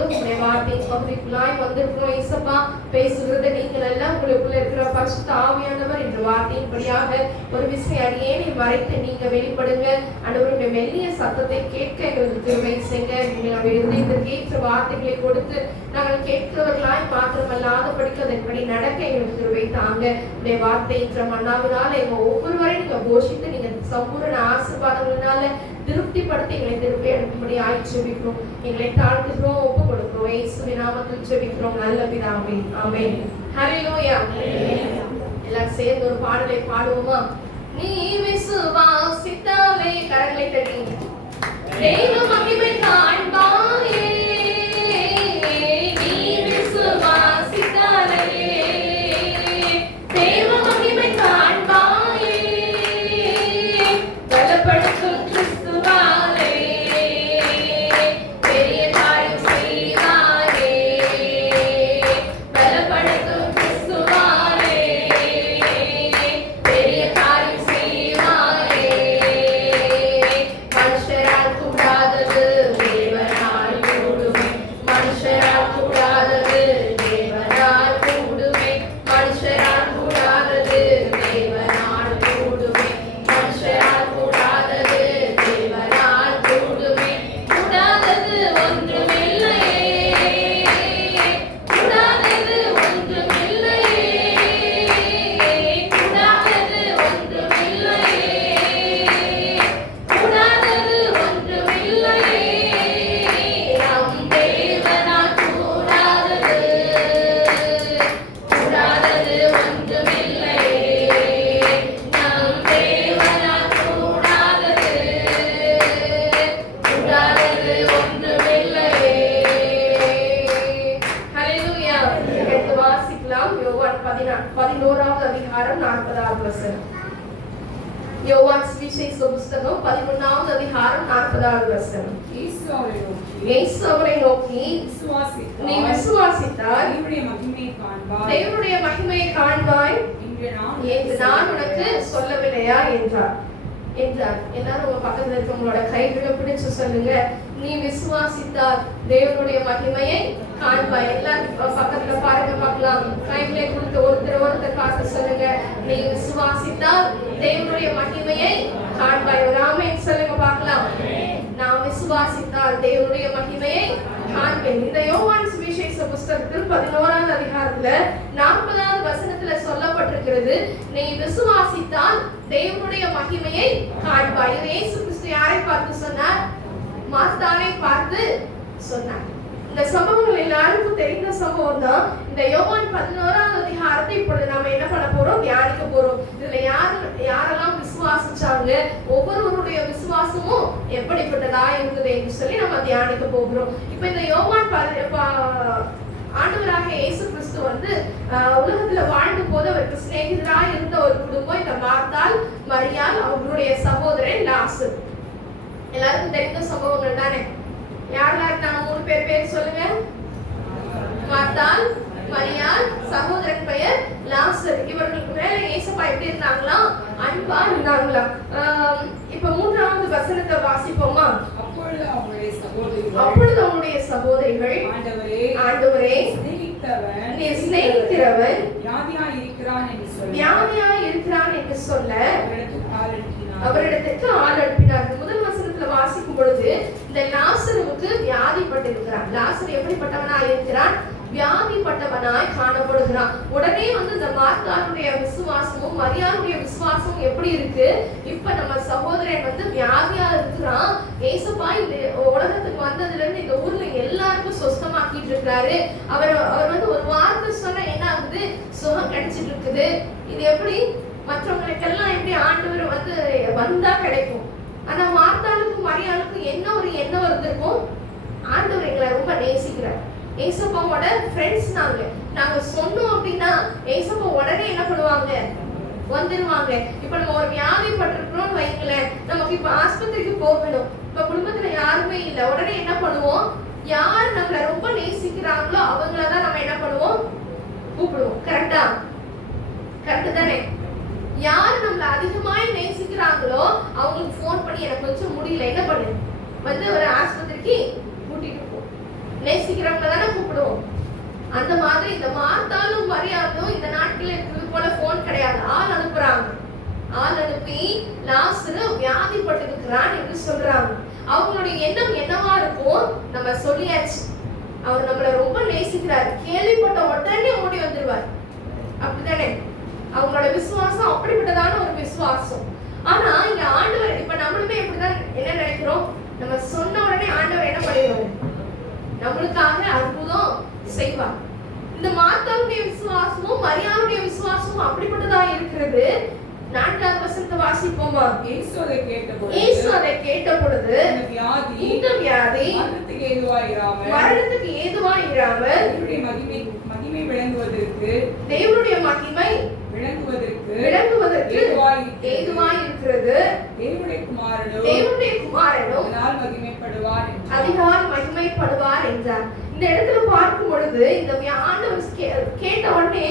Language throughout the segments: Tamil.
பொழுதும் உங்களுடைய வார்த்தை பகுதிக்குள்ளாய் வந்திருக்கிறோம். இயேசப்பா, பேசுகிறது நீங்கள் எல்லாம் உங்களுக்குள்ள இருக்கிற பரிசுத்த ஆவியானவர் என்ற வார்த்தையின்படியாக ஒரு விஷயம் அடியேனை மறைத்து நீங்க வெளிப்படுங்க. ஆண்டவருடைய மெல்லிய சத்தத்தை கேட்க எங்களுக்கு கிருபை செய்யுங்க. எங்களுடைய இதயத்திற்கு ஏற்ற வார்த்தைகளை கொடுத்து நாங்கள் கேட்கிறவர்களாய் மாத்திரமல்லாதபடிக்கு அதன்படி நடக்க எங்களுக்கு கிருபை தாங்க. உடைய வார்த்தை என்ற மன்னாவினால எங்க ஒவ்வொருவரையும் நீங்க போஷித்து நீங்க சம்பூர்ண ஆசீர்வாதங்களினால திருப்திப்படுத்தி எங்களை திருப்பி அனுப்பும்படி ஜெபிக்கிறோம். எங்களை தாழ்த்துகிறோம், ஒப்பு கொடுக்கிறோம். இயேசுவின் நாமத்தில் ஜெபிக்கிறோம் நல்ல பிதாவே, ஆமென். ஹல்லேலூயா. எல்லாரும் சேர்ந்து ஒரு பாடலை பாடுவோமா? நீ விசுவாசித்தாலே, கரங்களை தட்டி தெய்வ மகிமை காண்பாயே. நீ விசுவாசித்தாலே தெய்வ மகிமை காண்பாயே. பலப்படுத்தும் கிறிஸ்துவாலே பெரிய காரியம் செய்வாரே. பலப்படுத்தும் கிறிஸ்துவாலே பெரிய காரியம் செய்வாரே. மனுஷரால் கூடாதது தேவனால் கூடுமே. மனுஷரால் கூடாதது தேவனால் கூடுமே. மனுஷரால் கூடாதது தேவனால் கூடுமே. மனுஷரால் கூடாதது தேவனால் கூடுமே. கூடாதது ஒன்றுமில்லையே. கூடாதது ஒன்றுமில்லையே. கூடாதது ஒன்றுமில்லையே. கூடாதது ஒன்றுமில்லையே. நம் தேவனால் கூடாதது கூடாதது ஒன்றுமில்லையே. நம் தேவனால் கூடாதது கூடாதது ஒன்றுமில்லையே. ஹல்லேலூயா. எடுத்து வாசிக்கலாம். யோவான் 11வது அதிகாரம் 40வது வசனம். யோவான் சுவிசேஷ புத்தகம் 11வது அதிகாரம் 40வது வசனம். இயேசு அவரை நோக்கி விசுவாசித்தால் நீ விசுவாசித்தால் தேவனுடைய மகிமையை காண்பாய் தேவனுடைய மகிமையை காண்பாய் என்று நான் உனக்கு சொல்லவில்லையா என்றார். எல்லாரும் உங்க பக்கத்துல இருக்கவங்களோட கைகளை பிடிச்சு சொல்லுங்க, நீ விசுவாசித்தால் தேவனுடைய மகிமையை காண்பாய். எல்லாரும் பக்கத்துல பாருங்க பார்க்கலாம். கைகளை கொடுத்து ஒருத்தர் காட்ட சொல்லுங்க, நீ விசுவாசித்தால் தேவனுடைய மகிமையை காண்பாய். ஒரு ஆமென் சொல்லுங்க பார்க்கலாம். நான் விசுவாசித்தால் தேவனுடைய மகிமையை காண்பேன். இந்த யோவான் சுவிசேஷ புத்தகத்தில் 11வது அதிகாரத்துல 40வது வசனத்துல சொல்லப்பட்டிருக்கிறது, நீ விசுவாசித்தால் தேவனுடைய மகிமையை காண்பாய். இயேசு கிறிஸ்து யாரை பார்த்து சொன்னார்? மார்த்தாளை பார்த்து சொன்னார். இந்த சம்பவங்கள் எல்லாருக்கும் தெரிந்த சம்பவம் தான். இந்த யோவான் 11வது அதிகாரத்தை இப்பொழுது நாம என்ன பண்ண போறோம்? தியானிக்க போறோம். இதுல யாரெல்லாம் விசுவாசிச்சாங்க, ஒவ்வொருவருடைய விசுவாசமும் எப்படிப்பட்டதா இருக்குது என்று சொல்லி நம்ம தியானிக்க போகிறோம். இப்ப இந்த யோவான் ஆண்டவராக இயேசு கிறிஸ்து உலகத்துல வாழ்ந்த போது அவருக்கு சிநேகிதராக இருந்த ஒரு குடும்பம் இந்த மார்த்தாள், மரியாள், அவர்களுடைய சகோதரன் லாசர். எல்லாருக்கும் தெரிந்த சம்பவங்கள் தானே. யாரெல்லாம் இருந்தாங்க? 3 பேர் சொல்லுங்க. மார்த்தாள், மரியாள், சகோதரன் பெயர் லாசர். இவர்களுக்கு மேல இயேசுப்பா எப்படி இருந்தாங்களா? அன்பா இருந்தாங்களா? இப்ப 3வது வசனத்தை வாசிப்போமா? அப்பொழுது அவங்களுடைய சகோதரிகள் ஆண்டவரே நீர் சிநேகிக்கிறவன் வியாதியாய் இருக்கிறான் என்று சொல்ல அவரிடத்துக்கு ஆள் அனுப்பினார். முதல் வசனத்துல வாசிக்கும் பொழுது இந்த லாசருவுக்கு வியாதிப்பட்டிருக்கிறான். லாசர் எப்படிப்பட்டவனாய் இருக்கிறான்? வியாதிப்பட்டவனாய் காணப்படுகிறான். உடனே இந்த மார்த்தாளுடைய விசுவாசமும் மரியாளுடைய விசுவாசமும் எப்படி இருக்கு? இப்ப நம்ம சகோதரன் வியாதியா இருக்கிறான். ஏசப்பா இந்த உலகத்துக்கு வந்ததுல இருந்து இந்த ஊர்ல எல்லாருக்கும் சொஸ்தமாக்கிட்டு இருக்காரு. அவர் ஒரு வார்த்தை சொன்ன என்ன ஆகுது? சுகம் கிடைச்சிட்டு இருக்குது. இது எப்படி மற்றவங்களுக்கெல்லாம் எப்படி ஆண்டவர் வந்தா கிடைக்கும். ஆனா மார்த்தாளுக்கும் மரியாளுக்கும் என்ன ஒரு எண்ணம் வந்திருக்கும்? ஆண்டவர் எங்களை ரொம்ப நேசிக்கிறார். ஏசப்பாவோட ஃப்ரெண்ட்ஸ் நாங்க சொன்னோம் அப்படின்னா ஏசப்பா உடனே என்ன பண்ணுவாங்க? வந்துருவாங்க. இப்ப நம்ம ஒரு வியாதிப்பட்டிருக்கிறோம் வைங்களேன், நமக்கு இப்ப ஆஸ்பத்திரிக்கு போகணும். இப்ப குடும்பத்துல யாருமே இல்லை, உடனே என்ன பண்ணுவோம்? யார் நம்மளை ரொம்ப நேசிக்கிறாங்களோ அவங்களதான் நம்ம என்ன பண்ணுவோம்? கூப்பிடுவோம். கரெக்டா? கரெக்ட் தானே? யார் நம்மள அதிகமாய் நேசிக்கிறாங்களோ அவங்களுக்கு போன் பண்ணி எனக்கு கொஞ்சம் முடியல, என்ன பண்ணு, ஒரு ஆஸ்பத்திரிக்கு கூட்டிட்டு போ. நேசிக்கிறவங்க தானே கூப்பிடுவோம். அந்த மாதிரி இந்த மார்த்தாலும் மரியாதையும் இந்த நாட்கள் இருக்கிறது போல போன் கிடையாது. ஆள் அனுப்புறாங்க. ஆள் அனுப்பி லாசரு வியாதிப்பட்டு இருக்கிறான் என்று சொல்றாங்க. அவங்களுடைய எண்ணம் என்னவா இருக்கும்? நம்ம சொல்லியாச்சு, அவர் நம்மளை ரொம்ப நேசிக்கிறார், கேள்விப்பட்ட உடனே ஓடி வந்துருவார். அப்படித்தானே? அவங்களோட விசுவாசம் அப்படிப்பட்டதான ஒரு விசுவாசம். ஆனா இங்க ஆண்டவர், இப்ப நம்மளுமே இப்படிதான் என்ன நினைக்கிறோம்? நம்ம சொன்ன உடனே ஆண்டவர் என்ன பண்ணிடுவாரு? நம்மளுக்காக அற்புதம் செய்வார். இந்த மார்த்தாவுடைய விசுவாசமும் மரியாளுடைய விசுவாசமும் அப்படிப்பட்டதா இருக்கிறது. 4வது வசனத்தை வாசிப்போமா? இயேசு அதை கேட்ட பொழுது இந்த வியாதி மரணத்துக்கு ஏதுவாயிராமல் தேவனுடைய மகிமை விளங்குவதற்கு ஏதுவாய் இருக்கிறது. தேவனுடைய குமாரனும் அதிகால் மகிமைப்படுவார் என்றார். இந்த இடத்துல பார்க்கும் பொழுது இந்த ஆண்டவர் கேட்ட உடனே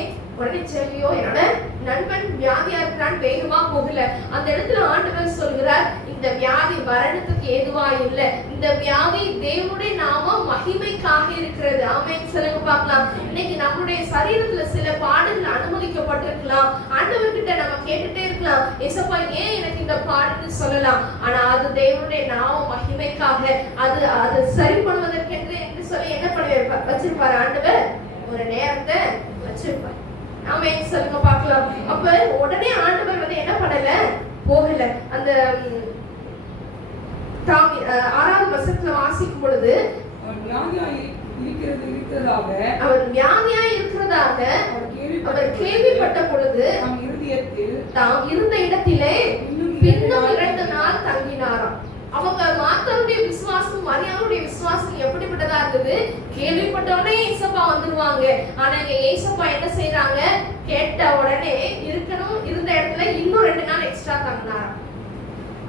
செல்லியோ என்னோட நண்பன் வியாதியா இருக்கிறான், வேகமா போகல. அந்த இடத்துல ஆண்டவர் சொல்கிறார், இந்த வியாதி மரணத்துக்கு ஏதுவா இல்ல, இந்த வியாதி தேவனுடைய நாம மகிமைக்காக இருக்கிறது. ஆமென் சொல்லுங்க பார்க்கலாம். இன்னைக்கு நம்மளுடைய சரீரத்துல சில பாடுகள் அனுமதிக்கப்பட்டிருக்கலாம். ஆண்டவர்கிட்ட நம்ம கேட்டுட்டே இருக்கலாம், ஏசப்பா ஏன் எனக்கு இந்த பாடுன்னு சொல்லலாம். ஆனா அது தேவனுடைய நாம மகிமைக்காக, அது சரி பண்ணுவதற்கென்று என்று சொல்லி என்ன பண்ணி வச்சிருப்பாரு ஆண்டவர்? ஒரு நேரத்தை வச்சிருப்பார். ஆமென் சொல்லுங்க பார்க்கலாம். அப்ப உடனே ஆண்டவர் வந்து என்ன பண்ணல, போகல. அந்த 6வது வசனத்துல வாசிக்கும் பொழுது அவர் வியாதியா இருக்கிறதாக அவர் கேள்விப்பட்ட பொழுது தாம் இருந்த இடத்திலே இன்னும் 2 நாள் தங்கினாராம். அவங்க மார்த்தாவுடைய விசுவாசம் மரியாளுடைய விசுவாசம் எப்படிப்பட்டதா இருந்தது? கேள்விப்பட்டவுடனே ஏசப்பா வந்துருவாங்க. ஆனா இங்க ஏசப்பா என்ன செய்யறாங்க? கேட்ட உடனே இருந்த இடத்துல இன்னும் 2 நாள் எக்ஸ்ட்ரா தங்கினாராம்.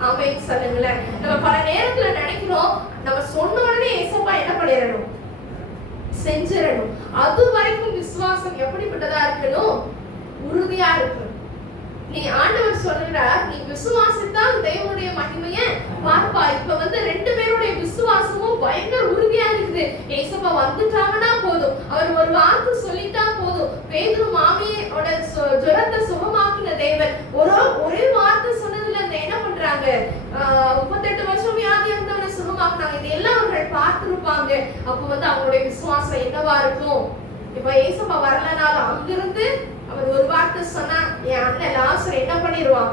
ஆமென் சொல்லுங்களேன். நம்ம பல நேரத்துல நினைக்கிறோம், நம்ம சொன்ன உடனே ஏசப்பா என்ன பண்ணிடணும்? செஞ்சிடணும். அது வரைக்கும் விசுவாசம் எப்படிப்பட்டதா இருக்கணும்? உறுதியா இருக்கணும். நீ ஆண்டவர் சொல்றார், நீ விசுவாசித்தால் தேவனுடைய மகிமையை பார்ப்பாய். இப்ப வந்து 2 பேருடைய விசுவாசமும் பயங்கர உறுதியா இருக்குது. ஏசப்பா வந்துட்டாங்கன்னா போதும், அவர் ஒரு வார்த்தை சொல்லிட்டா போதும். பேதுரு மாமியோட ஜுரத்தை சுகமாக்கின தேவன் ஒரே வார்த்தை சொன்னதுல என்ன பண்றாங்க? 38 வருஷம் வியாதி இருந்தவனை சுகமாக்குனாங்க. இதெல்லாம் அவர்கள் பார்த்திருப்பாங்க. அப்ப வந்து அவங்களுடைய விசுவாசம் என்னவா இருக்கும்? இப்ப ஏசப்பா வரலனாலும் அங்கிருந்து அவர் ஒரு வார்த்தை சொன்னா என் அண்ணன் லாசர் என்ன பண்ணிடுவான்?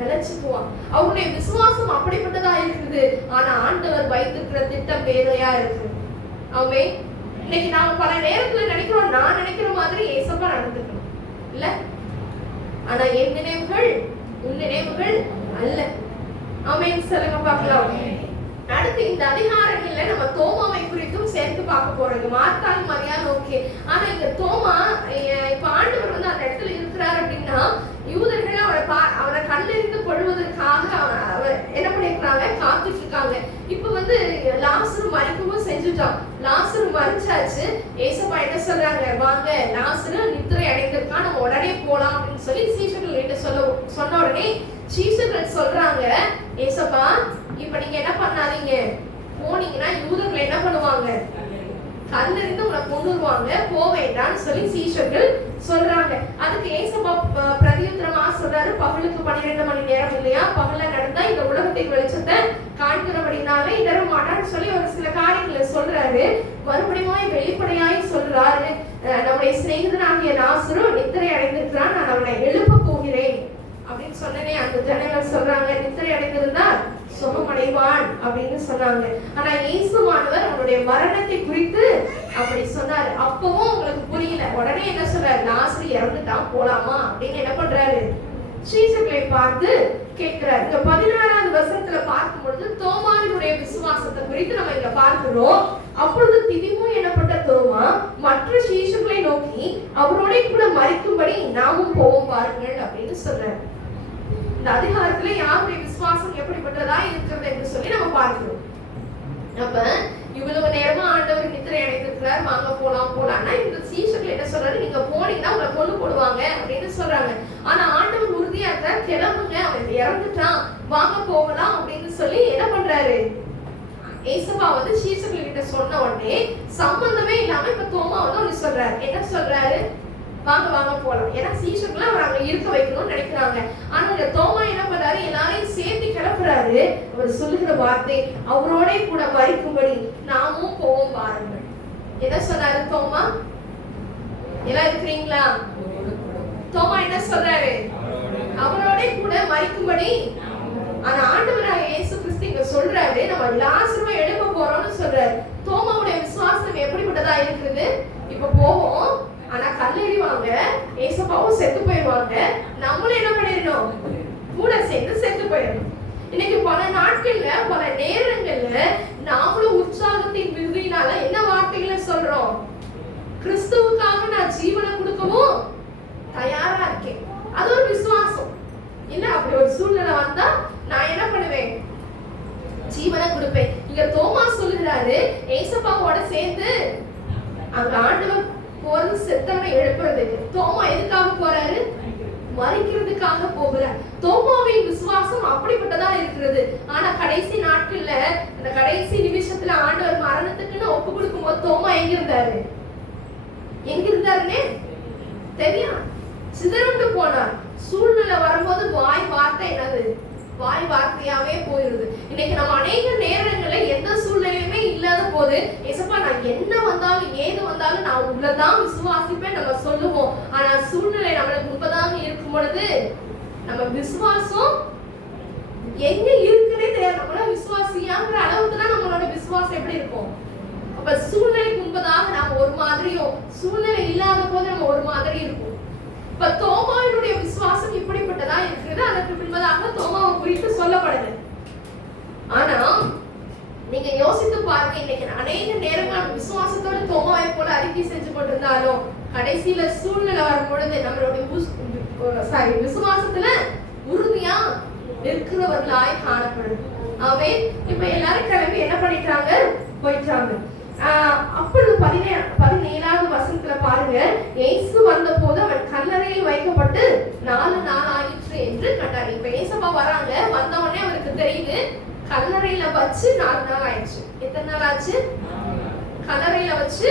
நிலைச்சுக்குவான். அவங்களுடைய விசுவாசம் அப்படிப்பட்டதா இருக்குது. ஆனா ஆண்டவர் வைத்திருக்கிற திட்டம் வேறையா இருக்கு. ஆமென். இன்னைக்கு நாம பல நேரத்துல நினைக்கிறோம், நான் நினைக்கிற மாதிரி ஏசப்பா நடந்துக்கணும் இல்ல, ஆனா என் நினைவுகள் உன் நினைவுகள் அல்ல. ஆமென் சொல்லுங்க பார்க்கலாம். அடுத்து இந்த அதிகாரங்கள்ல நம்ம தோமாவை குறித்தும் சேர்த்து பார்க்க போறோம். மார்த்தாள் மரியாள் ஓகே, ஆனா இங்க தோமா இப்ப ஆண்டவர் வந்து அந்த இடத்துல இருக்கிறார் அப்படின்னா யூதர்கள் அவரை கல்லெறிந்து கொள்வதற்காக அவர் என்ன பண்ணிருக்காங்க? காத்துட்டு இருக்காங்க. இப்ப வந்து லாசரு மரிக்கவும் செஞ்சுட்டான். லாசரு மரிச்சாச்சு. ஏசப்பா என்ன சொல்றாங்க? வாங்க, லாசரு நித்திரை அடைந்திருக்கான், நம்ம உடனே போலாம் அப்படின்னு சொல்லி சீஷர்கள் கிட்ட சொன்ன உடனே சீஷர்கள் சொல்றாங்க, ஏசப்பா இப்ப நீங்க என்ன பண்ணாதீங்க, போனீங்கன்னா யூதர்கள் என்ன பண்ணுவாங்க? கல்லெறிந்து உங்களை கொண்டுருவாங்க, போவேண்டான்னு சொல்லி சீஷர்கள் சொல்றாங்க. அதுக்கு ஏசப்பா பிரதியுத்தரமா சொல்றாரு, பகலுக்கு 12 மணி நேரம் இல்லையா? பகல நடந்தா இந்த உலகத்தின் வெளிச்சத்தை காண்கிறபடினாலே இடர மாட்டான்னு சொல்லி ஒரு சில காரியங்களை சொல்றாரு. மறுபடியும் வெளிப்படையாய் சொல்றாரு, நம்முடைய சிநேகிதனாகிய லாசரு நித்திரை அடைந்திருக்கிறான், நான் அவனை எழுப்ப போகிறேன் அப்படின்னு சொன்னனே. அந்த ஜனங்கள் சொல்றாங்க, நித்திரை அடைந்திருந்தால் சுகமடைவான் அப்படின்னு சொன்னாங்க. ஆனா இயேசுவானவர் அவருடைய மரணத்தை குறித்து அப்படி சொன்னாரு. அப்பவும் உங்களுக்கு புரியல. உடனே என்ன சொல்றாரு? லாசரு இறந்துட்டான், போலாமா அப்படின்னு என்ன பண்றாரு? சீஷர்களை பார்த்து கேட்கிறாரு. இங்க 16வது வசனத்துல பார்க்கும் பொழுது தோமாவினுடைய விசுவாசத்தை குறித்து நம்ம இங்க பார்க்கிறோம். அப்பொழுது திதிமு எனப்பட்ட தோமா மற்ற சீஷர்களை நோக்கி, அவரோட கூட மரிக்கும்படி நாமும் போவோம் பாருங்கள் அப்படின்னு சொல்றாரு. இந்த அதிகாரத்துல யாருடைய விசுவாசம் எப்படிப்பட்டதா இருக்கிறது என்று சொல்லி நம்ம பார்க்கிறோம். அப்ப இவ்வளவு நேரமா ஆண்டவர் நித்திரை அடைந்திருக்கிறார், வாங்க போலாம்னா இந்த சீஷர்கள் என்ன சொல்றாரு? நீங்க போனீங்கன்னா உங்களை கொண்டு போடுவாங்க அப்படின்னு சொல்றாங்க. ஆனா ஆண்டவர் உறுதியா இருக்கார், கிளம்புங்க, அவன் இறந்துட்டான், வாங்க போகலாம் அப்படின்னு சொல்லி என்ன பண்றாரு? ஏசப்பா வந்து சீசர்கள் கிட்ட சொன்ன உடனே சம்பந்தமே இல்லாம இப்ப தோமா வந்து ஒண்ணு சொல்றாரு. என்ன சொல்றாரு? வாங்க வாங்க போலாம். ஏன்னா சீசர்களை அவர் அங்க இருக்க வைக்கணும்னு நினைக்கிறாங்க. ஆனா இந்த தோமா என்ன பண்றாரு? எல்லாரையும் சேர்த்து கிளப்புறாரு. அவர் சொல்லுகிற வார்த்தை, அவரோட கூட மறிக்கும்படி நாமும் போவோம் பாருங்கள். என்ன சொன்னாரு தோமா? எல்லாம் இருக்கிறீங்களா? தோமா என்ன சொல்றாரு? அவரோட கூட மறிக்கும்படி. ஆனா ஆண்டவராக இயேசு கிறிஸ்து இங்க சொல்றாரு, நம்ம லாசருவை எழுப்ப போறோம்னு சொல்றாரு. தோமாவுடைய விசுவாசம் எப்படிப்பட்டதா இருக்குது? இப்ப போவோம், ஆனா கல்லெறிவாங்க, ஏசப்பாவும் செத்து போயிடுவாங்க, நம்மளும் என்ன பண்ணிடணும்? கூட சேர்ந்து செத்து போயிடணும். இன்னைக்கு பல நாட்கள்ல பல நேரங்கள்ல நாமளும் உற்சாகத்தின் விருதினால என்ன வார்த்தைகளை சொல்றோம்? கிறிஸ்துவுக்காக நான் ஜீவனை கொடுக்கவும் தயாரா இருக்கேன். அது ஒரு விசுவாசம் இல்ல. அப்படி ஒரு சூழ்நிலை வந்தா நான் என்ன பண்ணுவேன்? ஜீவனை கொடுப்பேன். இங்க தோமா சொல்லுகிறாரு, ஏசப்பாவோட சேர்ந்து அங்க ஆண்டவர் போறது செத்தவனை எழுப்புறதுக்கு. தோமா எதுக்காக போறாரு? மறிக்கிறதுக்காக போகிறார். தோமாவின் விசுவாசம் அப்படிப்பட்டதா இருக்கிறது. ஆனா கடைசி நாட்கள்ல, அந்த கடைசி நிமிஷத்துல ஆண்டவர் மரணத்துக்குன்னு ஒப்பு கொடுக்கும் போது தோமா எங்க இருந்தாரு? எங்க இருந்தாருன்னே தெரியும். சிதறண்டு போனார். சூழ்நிலை வரும்போது வாய் வார்த்தை என்னது? வாய் வார்த்தையாவே போயிருது. இன்னைக்கு நம்ம அநேக நேரங்கள்ல எந்த சூழ்நிலையுமே இல்லாத போது, ஏசப்பா நான் என்ன வந்தாலும் ஏது வந்தாலும் நான் உள்ளதான் விசுவாசிப்பேன் நம்ம சொல்லுவோம். ஆனா சூழ்நிலை நம்மளுக்கு முன்பதாக இருக்கும் பொழுது நம்ம விசுவாசம் எங்க இருக்குன்னே தெரியாது. நம்மள விசுவாசியாங்கிற அளவுக்கு தான் நம்மளோட விசுவாசம் எப்படி இருக்கும்? அப்ப சூழ்நிலைக்கு முன்பதாக நாம ஒரு மாதிரியும், சூழ்நிலை இல்லாத போது நம்ம ஒரு மாதிரி இருக்கும். இப்ப தோமாவினுடைய விசுவாசம் இப்படிப்பட்டதா இருக்கிறது. அதற்கு பின்பதாக தோமாவை குறித்து சொல்லப்படுது. ஆனா நீங்க யோசித்து பாருங்க, இன்னைக்கு அநேக நேரங்கள் விசுவாசத்தோட தோமாவை போல அறிக்கை செஞ்சு கொண்டிருந்தாலும் கடைசியில சூழ்நிலை வரும் பொழுது நம்மளுடைய விசுவாசத்துல உறுதியா இருக்கிறவர்களாய் காணப்படுது. ஆமென். இப்ப எல்லாரும் கிளம்பி என்ன பண்ணிட்டாங்க? போயிட்டாங்க. அப்பொழுது 17வது வசனத்துல பாருங்க, இயேசு வந்த போது அவன் கல்லறையில் வைக்கப்பட்டு 4 நாள் ஆயிற்று என்று கண்டார். இப்ப ஏசப்பா வராங்க, வந்த உடனே அவருக்கு தெரியுது கல்லறையில வச்சு 4 நாள் ஆயிடுச்சு. எத்தனை நாள் ஆச்சு? கல்லறையில வச்சு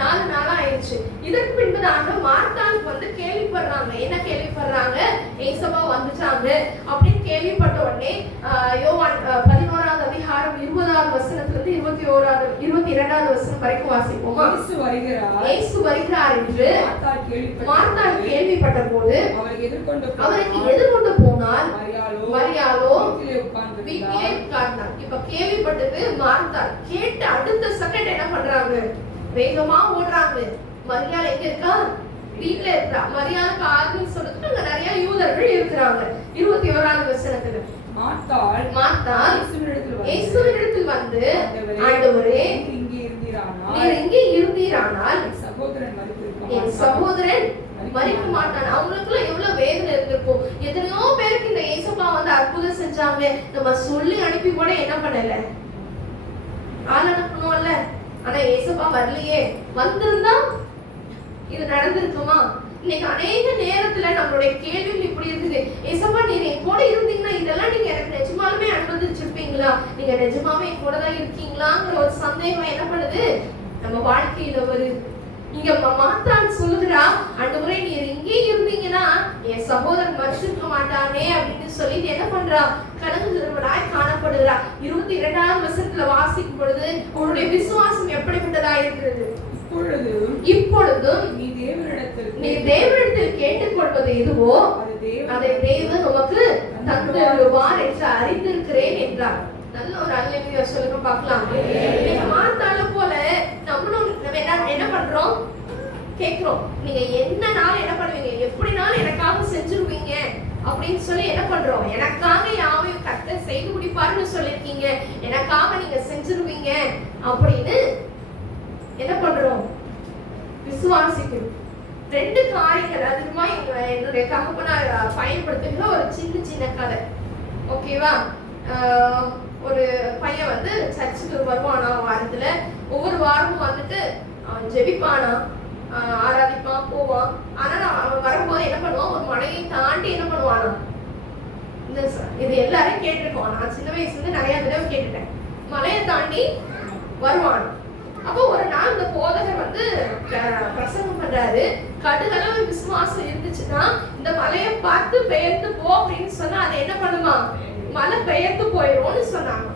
4 நாள் ஆயிடுச்சு. இதற்கு பின்பதாக மார்த்தாளுக்கு வந்து கேள்விப்படுறாங்க. என்ன கேள்விப்படுறாங்க? ஏசப்பா வந்துட்டாங்க அப்படின்னு கேள்விப்பட்ட உடனே யோவான் 11வது அதிகாரம் 20வது வசனத்திலிருந்து 22வது வசனம் வரைக்கும் வாசிப்போமா? இயேசு வருகிறார் என்று மார்த்தாள் கேள்விப்பட்ட போது அவருக்கு எதிர்கொண்டு போனார். மரியாளோ வீட்டிலே உட்கார்ந்தார். இப்ப கேள்விப்பட்டது மார்த்தாள். கேட்டு அடுத்த செகண்ட் என்ன பண்றாங்க? வேகமா ஓடுறாங்க. மரியாள் எங்க இருக்கா? வீட்டுல இருக்கா. மரியாளுக்கு ஆறுதல் சொல்றதுக்கு அங்க நிறைய யூதர்கள் இருக்கிறாங்க. 21வது வசனத்துல மார்த்தாள் இயேசுவினிடத்தில் வந்து, ஆண்டவரே நீர் இங்கே இருந்தீரானால் என் சகோதரன் மரிக்க மாட்டான். அவங்களுக்குள்ள எவ்வளவு வேதனை இருந்திருக்கும். எத்தனையோ பேருக்கு இந்த ஏசப்பா வந்து அற்புதம் செஞ்சாங்க. நம்ம சொல்லி அனுப்பி கூட என்ன பண்ணல, ஆள் அனுப்பணும்ல. ஆனா ஏசப்பா வரலையே. வந்திருந்தா இது நடந்திருக்குமா? இன்னைக்கு அநேக நேரத்துல நம்மளுடைய கேள்விகள் இப்படி இருக்குது. ஏசப்பா நீங்க என் கூட இருந்தீங்கன்னா இதெல்லாம் நீங்க எனக்கு நிஜமாலுமே அனுமதிச்சிருப்பீங்களா? நீங்க நிஜமாவே என் கூட தான் இருக்கீங்களாங்கிற ஒரு சந்தேகம் என்ன பண்ணுது நம்ம வாழ்க்கையில வருது. இங்க மார்த்தாள் சொல்லுகிறா, ஆண்டவரே நீர் இங்கே இருந்தீங்கன்னா என் சகோதரன் மறிச்சிருக்க மாட்டானே அப்படின்னு சொல்லிட்டு என்ன பண்றா? கலங்குகிறவனாய் காணப்படுகிறா. 22வது வசனத்துல வாசிக்கும் பொழுது உன்னுடைய விசுவாசம் எப்படிப்பட்டதா இருக்கிறது? இப்பொழுதும் நீ தேவனிடத்தில் கேட்டுக்கொள்வது எதுவோ அதை தேவன் உமக்கு தந்தருவார் என்று அறிந்திருக்கிறேன் என்றார். நல்ல ஒரு அல்லேலூயா சொல்லுங்க பார்க்கலாம். மார்த்தாள போல நம்மளும் என்ன பண்றோம்? கேட்கிறோம். நீங்க என்னனாலும் என்ன பண்ணுவீங்க? எப்படினாலும் எனக்காக செஞ்சிருவீங்க அப்படின்னு சொல்லி என்ன பண்றோம்? எனக்காக யாவையும் கர்த்தர் செய்து முடிப்பாருன்னு சொல்லிருக்கீங்க, எனக்காக நீங்க செஞ்சிருவீங்க அப்படின்னு என்ன பண்றோம்? விசுவாசிக்கிறோம். 2 காரியங்கள் அதிகமா என்னுடைய தகப்பனார் பயன்படுத்துகிற ஒரு சின்ன கதை. ஓகேவா? ஒரு பையன் வந்து சர்ச்சுக்கு வருவானா வாரத்துல. ஒவ்வொரு வாரமும் வந்துட்டு ஜெபிப்பானா, ஆராதிப்பான், போவான். ஆனா அவன் வரும்போது என்ன பண்ணுவான்? ஒரு மலையை தாண்டி என்ன பண்ணுவானா? இது எல்லாரும் கேட்டிருக்கோம். நான் சின்ன வயசுல நிறைய தடவை கேட்டுட்டேன். மலையை தாண்டி வருவான். அப்போ ஒரு நாள் இந்த போதகர் வந்து பிரசங்கம் பண்றாரு. கடுகளவு விசுவாசம் இருந்துச்சுன்னா இந்த மலையை பார்த்து பெயர்ந்து போ அப்படின்னு சொன்னா அதை என்ன பண்ணுமா, மலை பெயர்ந்து போயிடும்னு சொன்னாங்க.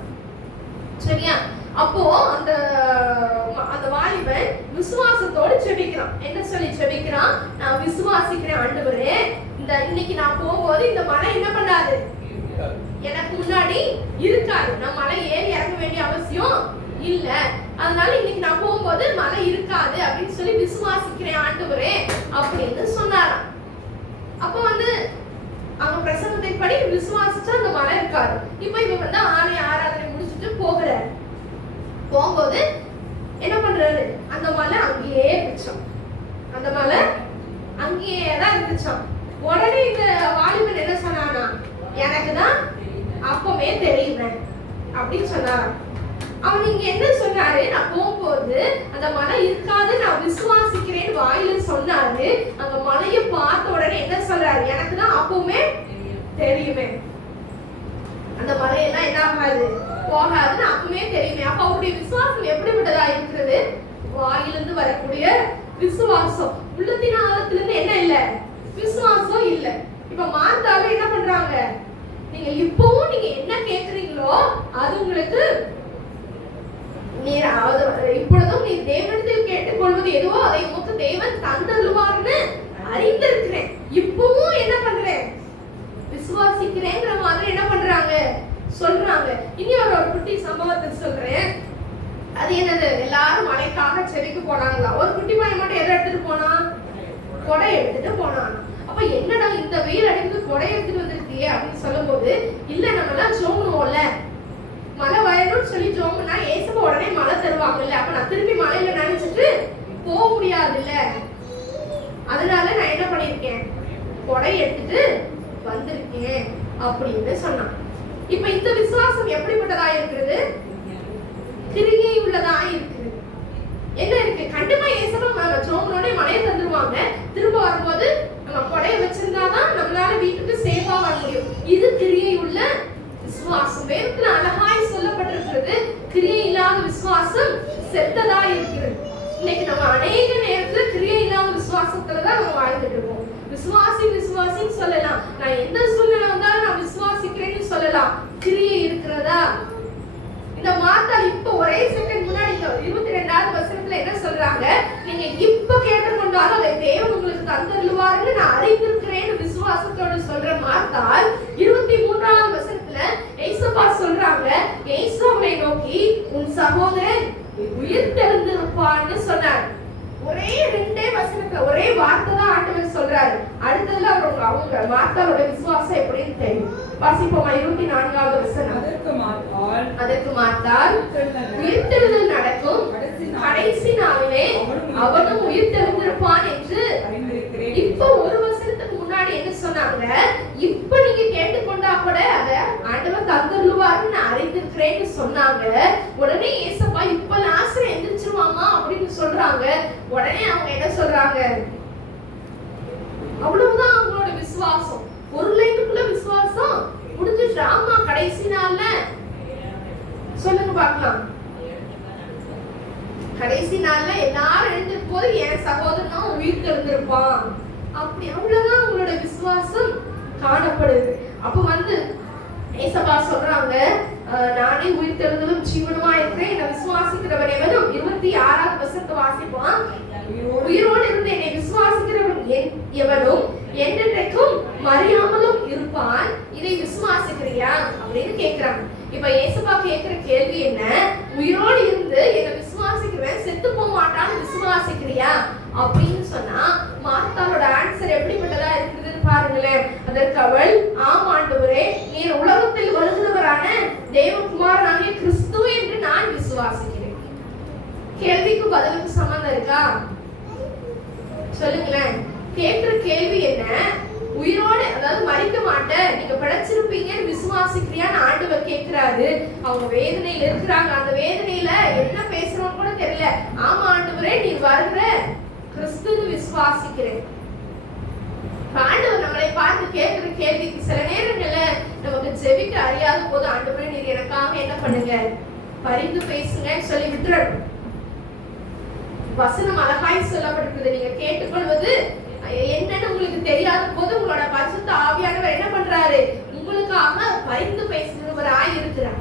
சரியா? அப்போ அந்த வாலிபன் விசுவாசத்தோடு செபிக்கிறான். என்ன சொல்லி செபிக்கிறான்? நான் விசுவாசிக்கிறேன் ஆண்டவரே, இந்த இன்னைக்கு நான் போகும்போது இந்த மலை என்ன பண்ணாது, எனக்கு முன்னாடி இருக்காது. நான் மலை ஏறி இறங்க வேண்டிய அவசியம் இல்ல. அதனால இன்னைக்கு நான் போகும்போது மலை இருக்காது அப்படின்னு சொல்லி விசுவாசிக்கிறேன் ஆண்டவரே அப்படின்னு சொன்னாராம். அப்போ வந்து அவங்க பிரசங்கத்தை படி விசுவாசிச்சா அந்த மலை இருக்காது. இப்போ இவன் வந்து ஆலய ஆராதனை முடிச்சுட்டு போகிறார். போகும்போது என்ன பண்றாரு, அந்த மலை அங்கேயே இருந்துச்சான். அந்த மலை அங்கேயே தான் இருந்துச்சான். உடனே இந்த வாலிபன் என்ன சொன்னானா, எனக்கு தான் அப்பவே தெரியுமே அப்படின்னு சொன்னாராம். அவன் இங்க என்ன சொன்னாரு, நான் போகும்போது அந்த மலை இருக்காது நான் விசுவாசிக்கிறேன்னு வாயில சொன்னாரு. அந்த மலையை பார்த்த உடனே என்ன சொல்றாரு, எனக்கு தான் அப்பவுமே தெரியுமே, அந்த மலையெல்லாம் என்ன ஆகாது, போகாதுன்னு அப்பவுமே தெரியுமே. அப்ப அவருடைய விசுவாசம் எப்படிப்பட்டதா இருக்கிறது, வாயிலிருந்து வரக்கூடிய விசுவாசம். உள்ளத்தின் ஆழத்துல இருந்து என்ன இல்ல, விசுவாசம் இல்ல. இப்ப மார்த்தால என்ன பண்றாங்க, நீங்க இப்பவும் நீங்க என்ன கேக்குறீங்களோ அது உங்களுக்கு இப்பொழுதும் நீ தேவனிடத்தில் கேட்டுக்கொள்வது எதுவோ அதை உமக்கு தேவன் தந்தருவார்னு அறிந்திருக்கிறேன். இப்பவும் என்ன பண்றேன், விசுவாசிக்கிறேங்கிற மாதிரி என்ன பண்றாங்க சொல்றாங்க. இனி ஒரு குட்டி சம்பவத்தை சொல்றேன். அது என்னது, எல்லாரும் மலைக்காக செடிக்கு போனாங்களா. ஒரு குட்டி பையன் மட்டும் எதை எடுத்துட்டு போனா, கொடை எடுத்துட்டு போனான். அப்ப என்னடா இந்த வெயில் அடிக்குது கொடை எடுத்துட்டு வந்திருக்கியே அப்படின்னு சொல்லும் போது, இல்ல நம்ம எல்லாம் சோங்கணும்ல, மழை வரணும்னு சொல்லி ஜோம்னா ஏசப்பா உடனே மழை தருவாங்கல்ல. அப்ப நான் திருப்பி மழையில நினைச்சிட்டு போக முடியாது இல்ல, அதனால நான் என்ன பண்ணிருக்கேன், கொடை எடுத்துட்டு வந்திருக்கேன் அப்படின்னு சொன்னான். இப்ப இந்த விசுவாசம் எப்படிப்பட்டதா இருக்கிறது, கிரியை உள்ளதா இருக்குது. என்ன இருக்கு, கண்டிப்பா ஏசப்பா ஜோம்னோட மழையை தந்துருவாங்க. திரும்ப வரும்போது நம்ம கொடையை வச்சிருந்தாதான் நம்மளால வீட்டுக்கு சேஃபா வர முடியும். இது கிரியை உள்ள விசுவாசம். வேதத்துல அழகாய் சொல்லப்பட்டிருக்கிறது, கிரியை இல்லாத விசுவாசம் செத்ததா இருக்கிறது. இன்னைக்கு நம்ம அநேக நேரத்துல கிரியை இல்லாத விசுவாசத்துலதான் நம்ம வாழ்ந்துட்டு இருக்கோம். விசுவாசின்னு சொல்லலாம், நான் எந்த சூழ்நிலை வந்தாலும் நான் விசுவாசிக்கிறேன்னு சொல்லலாம். கிரியை இருக்கிறதா? இந்த மார்த்தாள் இப்ப ஒரே செகண்ட் முன்னாடி 22வது வசனத்துல என்ன சொல்றாங்க, நீங்க இப்ப கேட்டுக்கொண்டாலும் அதை தேவன் உங்களுக்கு தந்தருவாருன்னு நான் அறிந்திருக்கிறேன்னு விசுவாசத்தோட சொல்ற மார்த்தாள் 23வது வசனத்துல ஏசப்பா சொல்றாங்க, ஏசாவை நோக்கி உன் சகோதரன் உயிர் தெழுந்திருப்பான்னு சொன்னார். ஒரே 2 வசனத்துல ஒரே வார்த்தை தான் ஆண்டவர் சொல்றாரு. அடுத்ததுல அவங்க மார்த்தாளோட விசுவாசம் எப்படின்னு தெரியும். வாசிப்போமா 24வது வசனம். அதற்கு மார்த்தாள் உயிர்த்தெழுதல் நடக்கும் கடைசி நாளிலே அவனும் உயிர் தெழுந்திருப்பான் என்று இப்ப ஒரு வருஷத்துக்கு முன்னாடி என்ன சொன்னாங்க, இப்ப நீங்க கேட்டுக்கொண்டா கூட அத ஆண்டவர் தந்தருவாருன்னு நான் அறிந்திருக்கிறேன்னு சொன்னாங்க. உடனே ஏசப்பா இப்ப லாசர் எந்திரிச்சிருவாமா அப்படின்னு சொல்றாங்க. உடனே அவங்க என்ன சொல்றாங்க, அவ்வளவுதான் அவங்களோட விசுவாசம். ஒரு லைனுக்குள்ள விசுவாசம் முடிஞ்சிச்சு. ஆமா, கடைசி நாள்ல சொல்லுங்க பார்க்கலாம், கடைசி நாள்ல எல்லாரும் எழுந்திருக்கும் போது என் சகோதரனும் உயிர் தெழுந்திருப்பான். அப்படி அவ்வளவுதான் அவங்களோட விசுவாசம் காணப்படுது. அப்ப வந்து ஏசப்பா சொல்றாங்க, நானே உயிர் தெழுந்தலும் ஜீவனுமா இருக்கிறேன், என்னை விசுவாசிக்கிறவன் எவனும் 26வது வசனத்தை வாசிப்பான், உயிரோடு இருந்து என்னை விசுவாசிக்கிறவன் எவனும் என்றென்றைக்கும் மறியாமலும் இருப்பான். இதை விசுவாசிக்கிறியா அப்படின்னு கேக்குறாங்க. இப்ப ஏசப்பா கேக்குற கேள்வி என்ன, உயிரோடு இருந்து என்னை விசுவாசிக்கிறவன் செத்து போக மாட்டான்னு விசுவாசிக்கிறியா அப்படின்னு சொன்னா மார்த்தாளோட ஆன்சர் எப்படிப்பட்டதா இருக்குதுன்னு பாருங்களேன். அதற்கு அவள், ஆம் ஆண்டவரே, நீர் உலகத்தில் வருகிறவரான தேவகுமாரனாகிய கிறிஸ்து என்று நான் விசுவாசிக்கிறேன். கேள்விக்கு பதிலுக்கு சம்பந்தம் இருக்கா சொல்லுங்களேன். கேட்கிற கேள்வி என்ன, உயிரோடு அதாவது மறிக்க மாட்டேன், நீங்க பிழைச்சிருப்பீங்கன்னு விசுவாசிக்கிறியான்னு ஆண்டவர் கேட்கிறாரு. அவங்க வேதனையில இருக்கிறாங்க. அந்த வேதனையில என்ன பேசுறோம்னு கூட தெரியல. ஆமா ஆண்டவரே, நீ வருகிற கிறிஸ்துன்னு விசுவாசிக்கிறேன். ஆண்டவர் நம்மளை பார்த்து கேட்கிற கேள்விக்கு சில நேரங்கள்ல நமக்கு ஜெபிக்க அறியாத போது, ஆண்டவரே நீர் எனக்காக என்ன பண்ணுங்க, பரிந்து பேசுங்கன்னு சொல்லி விட்டுறணும். வசனம் அழகாய் சொல்லப்பட்டிருக்குது. நீங்க கேட்டுக்கொள்வது என்னன்னு உங்களுக்கு தெரியாத போது உங்களோட பரிசுத்த ஆவியானவர் என்ன பண்றாரு? உங்களுக்காக பரிந்து பேசுகிறவராய் இருக்கிறார்.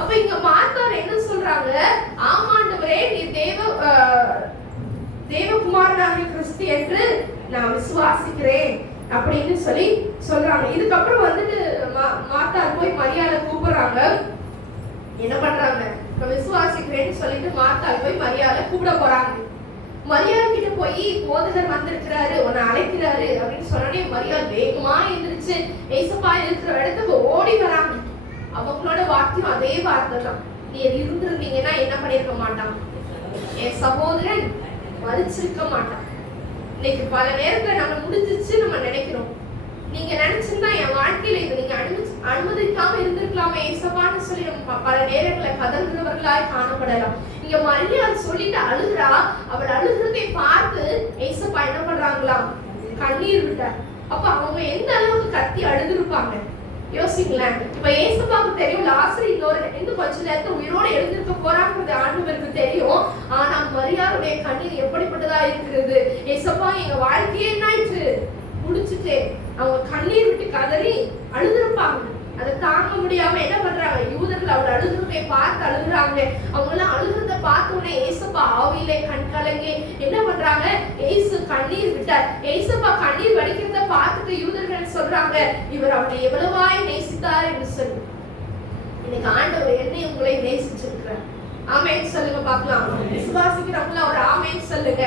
அப்ப இங்க மார்த்தார் என்ன சொல்றாங்க? ஆமாண்டவரே, நீ தேவகுமாரனாகிய கிறிஸ்து என்று நான் விசுவாசிக்கிறேன் அப்படின்னு சொல்லி சொல்றாங்க. இதுக்கப்புறம் வந்துட்டு மார்த்தார் போய் மரியாதை கூப்பிடுறாங்க. என்ன பண்றாங்க? விசுவாசிக்கிறேன்னு சொல்லிட்டு மார்த்தார் போய் மரியாதை கூப்பிட போறாங்க. மரியாதை கிட்ட போய் போதகர் வந்திருக்கிறாரு, உன்னை அழைக்கிறாரு அப்படின்னு சொன்னோடனே மரியாதை வேகமா எந்திரிச்சு ஏசப்பா இருக்கிற இடத்துக்கு ஓடி வராங்க. அவங்களோட வார்த்தையும் அதே வார்த்தை தான். நீ இருந்திருந்தீங்கன்னா என்ன பண்ணிருக்க மாட்டான்? என் சகோதரன் மதிச்சிருக்க மாட்டான். இன்னைக்கு பல நேரத்துல நம்ம முடிஞ்சிச்சு நம்ம நினைக்கிறோம். நீங்க நினைச்சிருந்தா என் வாழ்க்கையில இதை நீங்க அனுமதிக்காம இருந்திருக்கலாமே ஏசப்பான்னு சொல்லி நம்ம பல நேரங்களை கதறுகிறவர்களாய் காணப்படலாம். இங்க மரியாதை சொல்லிட்டு அழுகிறா. அவள் அழுகிறதை பார்த்து ஏசப்பா என்ன பண்றாங்களாம்? கண்ணீர் விட்டார். அப்ப அவங்க எந்த அளவுக்கு கத்தி அழுதுருப்பாங்க யோசிங்களேன். இப்ப ஏசப்பாவுக்கு தெரியும் லாசரு இன்னும் கொஞ்ச நேரத்துல உயிரோட எழுந்திருக்க போறாங்கிறது ஆண்டவருக்கு தெரியும். ஆனா மரியாளுடைய கண்ணீர் எப்படிப்பட்டதா இருக்கிறது? ஏசப்பா எங்க வாழ்க்கையே என்ன ஆயிடுச்சு, முடிச்சுட்டு அவங்க கண்ணீர் விட்டு கதறி அழுதுருப்பாங்க. அதை தாங்க முடியாம என்ன பண்றாங்க? யூதர்கள் அவள் அழுகிறதை பார்த்து அழுகுறாங்க. அவங்க எல்லாம் அழுகிறத பார்த்த உடனே ஏசப்பா ஆவியிலே கண் கலங்கி என்ன பண்றாங்க? ஏசு கண்ணீர் விட்டார். ஏசப்பா கண்ணீர் வடிக்கிறத பார்த்துட்டு யூதர்கள் சொல்றாங்க, இவர் அவனை எவ்வளவாய் நேசித்தார் என்று சொல்லி. இன்னைக்கு ஆண்டவர் என்னை உங்களை நேசிச்சிருக்கிறார். ஆமென் சொல்லுங்க பார்க்கலாம். விசுவாசிக்கிறவங்கள ஒரு ஆமென் சொல்லுங்க.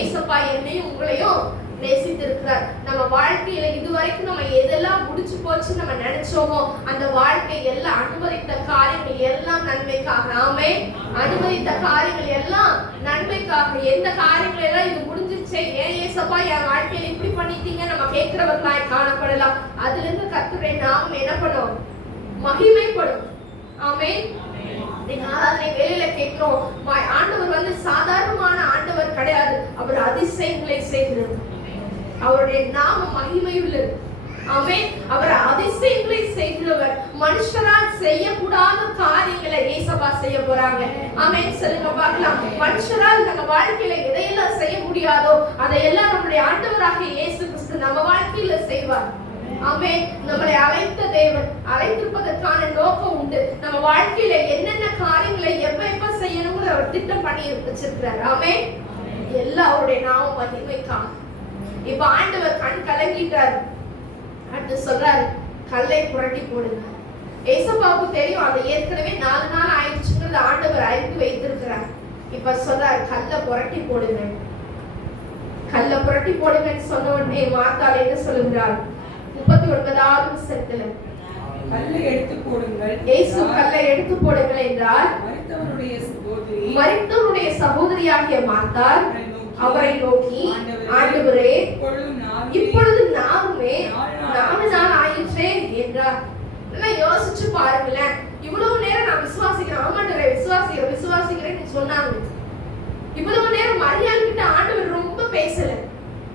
ஏசப்பா என்னையும் உங்களையும் நேசித்திருக்கிறார். நம்ம வாழ்க்கையில இதுவரைக்கும் நம்ம எதெல்லாம் முடிச்சு போச்சு நம்ம நினைச்சோமோ அந்த வாழ்க்கை எல்லாம் அனுமதித்த காரியங்கள் எல்லாம் நன்மைக்காக. ஆமென். அனுமதித்த காரியங்கள் எல்லாம் நன்மைக்காக. எந்த காரியங்கள் எல்லாம் இது முடிஞ்சிச்சே, ஏன் ஏசப்பா என் வாழ்க்கையில இப்படி பண்ணிட்டீங்க நம்ம கேட்கிறவர்களாய் காணப்படலாம். அதுல இருந்து கர்த்தருடைய நாமம் என்ன பண்ணும்? மகிமைப்படும். ஆமென். ஆராதனை வேலையில கேட்கிறோம், ஆண்டவர் வந்து சாதாரணமான ஆண்டவர் கிடையாது. அவர் அதிசயங்களை செய்கிறார். அவருடைய நாமம் மகிமையுள்ளது. ஆமென். அவர் அதிசயங்களை செய்கிறவர். மனுஷரால் செய்யக்கூடாத காரியங்களை ஏசப்பா செய்ய போறாங்க. ஆமென் சொல்லுங்க பார்க்கலாம். மனுஷரால் நம்ம வாழ்க்கையில எதையெல்லாம் செய்ய முடியாதோ அதையெல்லாம் நம்முடைய ஆண்டவராகிய இயேசு கிறிஸ்து நம்ம வாழ்க்கையில செய்வார். ஆமென். நம்மளை அழைத்த தேவன், அழைத்திருப்பதற்கான நோக்கம் உண்டு. நம்ம வாழ்க்கையில என்னென்ன காரியங்களை எப்ப செய்யணும்னு அவர் திட்டம் பண்ணி வச்சிருக்கிறார். ஆமென். எல்லாம் அவருடைய நாமம் மகிமைக்காக. இப்ப ஆண்டவர் கண் கலங்கிட்டார். அடுத்து சொல்றாரு, கல்லை புரட்டி போடுங்க. ஏசப்பாவுக்கு தெரியும் அது ஏற்கனவே 4 நாள் ஆயிடுச்சுங்கிறது ஆண்டவர் அறிந்து வைத்திருக்கிறார். இப்ப சொல்றாரு, கல்லை புரட்டி போடுங்க. கல்லை புரட்டி போடுங்கன்னு சொன்ன உடனே மார்த்தாள் என்ன சொல்லுகிறார்? 39வது வசனத்துல கல்லை எடுத்து போடுங்கள். இயேசு கல்லை எடுத்து போடுங்கள் என்றார். மரித்தவருடைய சகோதரியாகிய மார்த்தாள் அவரை நோக்கி, ஆண்டவரே, இப்பொழுது நானுமே 4 நாள் ஆயிற்றே என்றார். எல்லாம் யோசிச்சு பாருங்களேன். இவ்வளவு நேரம் நான் விசுவாசிக்கிறேன், ஆமாண்டவரே விசுவாசிக்கிறேன்னு சொன்னாங்க. இவ்வளவு நேரம் மரியாள் கிட்ட ஆண்டவர் ரொம்ப பேசல.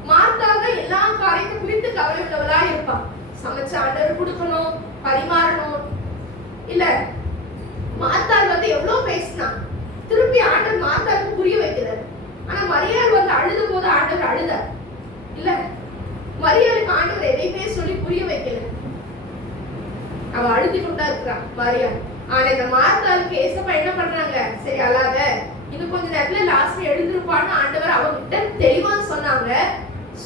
மார்த்தாள் எல்லா காரியத்தையும் குறித்து கவலை உள்ளவளா இருப்பா. சமைச்ச ஆண்டவர் கொடுக்கணும், பரிமாறணும். இல்ல மார்த்தாள் வந்து எவ்வளவு பேசினா, திருப்பி ஆண்டவர் மார்த்தாளுக்கு புரிய வைக்கிறார். ஆனா மரியாள் வந்து அழுத போது ஆண்டவர் அழுதார். இல்ல மரியாளுக்கு ஆண்டவர் எதையுமே சொல்லி புரிய வைக்கல. அவ அழுதி கொண்டா இருக்கிறான் மரியாள். ஆனா இந்த மார்த்தாளுக்கு ஏசப்பா என்ன பண்றாங்க? சரி அழாத, இன்னும் கொஞ்ச நேரத்துல லாஸ்ட் எழுந்திருப்பான்னு ஆண்டவர் அவங்கிட்ட தெளிவா சொன்னாங்க.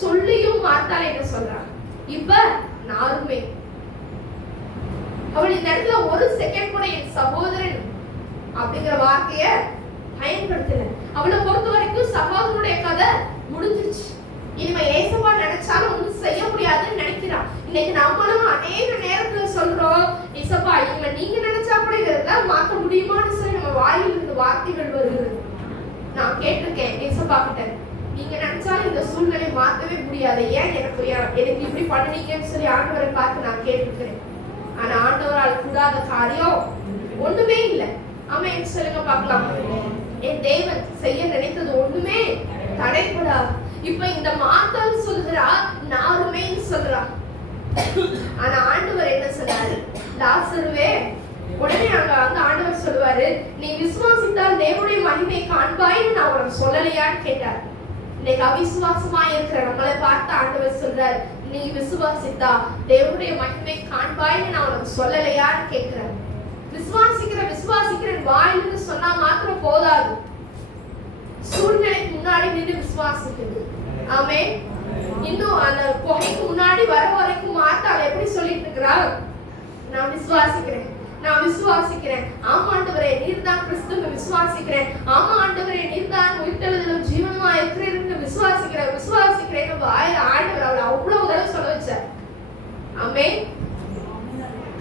சொல்லியும் மார்த்தாள் என்ன சொல்றாங்க? இப்ப நாருமே அவள் இந்த இடத்துல ஒரு செகண்ட் கூட என் சகோதரன் அப்படிங்கிற வார்த்தைய பயன்படுத்தல. அவளை பொறுத்த வரைக்கும் சகோதரனுடைய கதை முடிஞ்சிருச்சு. இனிமே ஏசப்பா நினைச்சாலும் ஒன்றும் செய்ய முடியாதுன்னு நினைக்கிறான். இன்னைக்கு நம்மளும் அநேக நேரத்துல சொல்றோம், ஏசப்பா இனிமே நீங்க நினைச்சா கூட இதெல்லாம் மாற்ற முடியுமான்னு சொல்லி நம்ம வாயில் இருந்து வார்த்தைகள் வருகிறது. நான் கேட்டிருக்கேன் ஏசப்பா கிட்ட, நீங்க நினைச்சாலும் இந்த சூழ்நிலை மாற்றவே முடியாது, ஏன் எனக்கு இப்படி பண்ணுனீங்கன்னு சொல்லி ஆண்டவரை பார்த்து நான் கேட்டிருக்கிறேன். ஆனா ஆண்டவரால் கூடாத காரியம் ஒண்ணுமே இல்லை. ஆமென் சொல்லுங்க பார்க்கலாம். என் தேவன் செய்ய நினைத்தது ஒண்ணுமே தடைப்படாது. இப்ப இந்த மார்த்தாள் சொல்கிறா, நாருமே சொல்றா. ஆனா ஆண்டவர் என்ன சொல்றாரு? லாசருவே, உடனே அங்க ஆண்டவர் சொல்லுவாரு, காண்பாய்ன்னு நான் உனக்கு சொல்லலையான்னு கேட்டார். இன்னைக்கு அவிசுவாசமா இருக்கிற நம்மளை பார்த்து ஆண்டவர் சொல்றாரு, நீ விசுவாசித்தா தேவனுடைய மகிமை காண்பாய்ன்னு நான் உனக்கு சொல்லலையான்னு கேட்கிறேன். விசுவாசிக்கிறேன் வாயிலிருந்து சொன்னா மாத்திரம் போதாது, சூழ்நிலைக்கு முன்னாடி நின்று விசுவாசிக்கிறது. ஆமென். இன்னும் அந்த குகைக்கு முன்னாடி வர வரைக்கும் மாத்தாள் எப்படி சொல்லிட்டு இருக்கிறா, நான் விசுவாசிக்கிறேன், நான் விசுவாசிக்கிறேன். ஆமா ஆண்டவரே நீர் தான் கிறிஸ்துவை விசுவாசிக்கிறேன். ஆமா ஆண்டவரே நீர் தான் உயிர்த்தெழுதலும் ஜீவனுமா இருக்கிறேன்னு விசுவாசிக்கிறேன் ஆண்டவர் அவளை அவ்வளவு தடவை சொல்ல வச்சார். ஆமென்.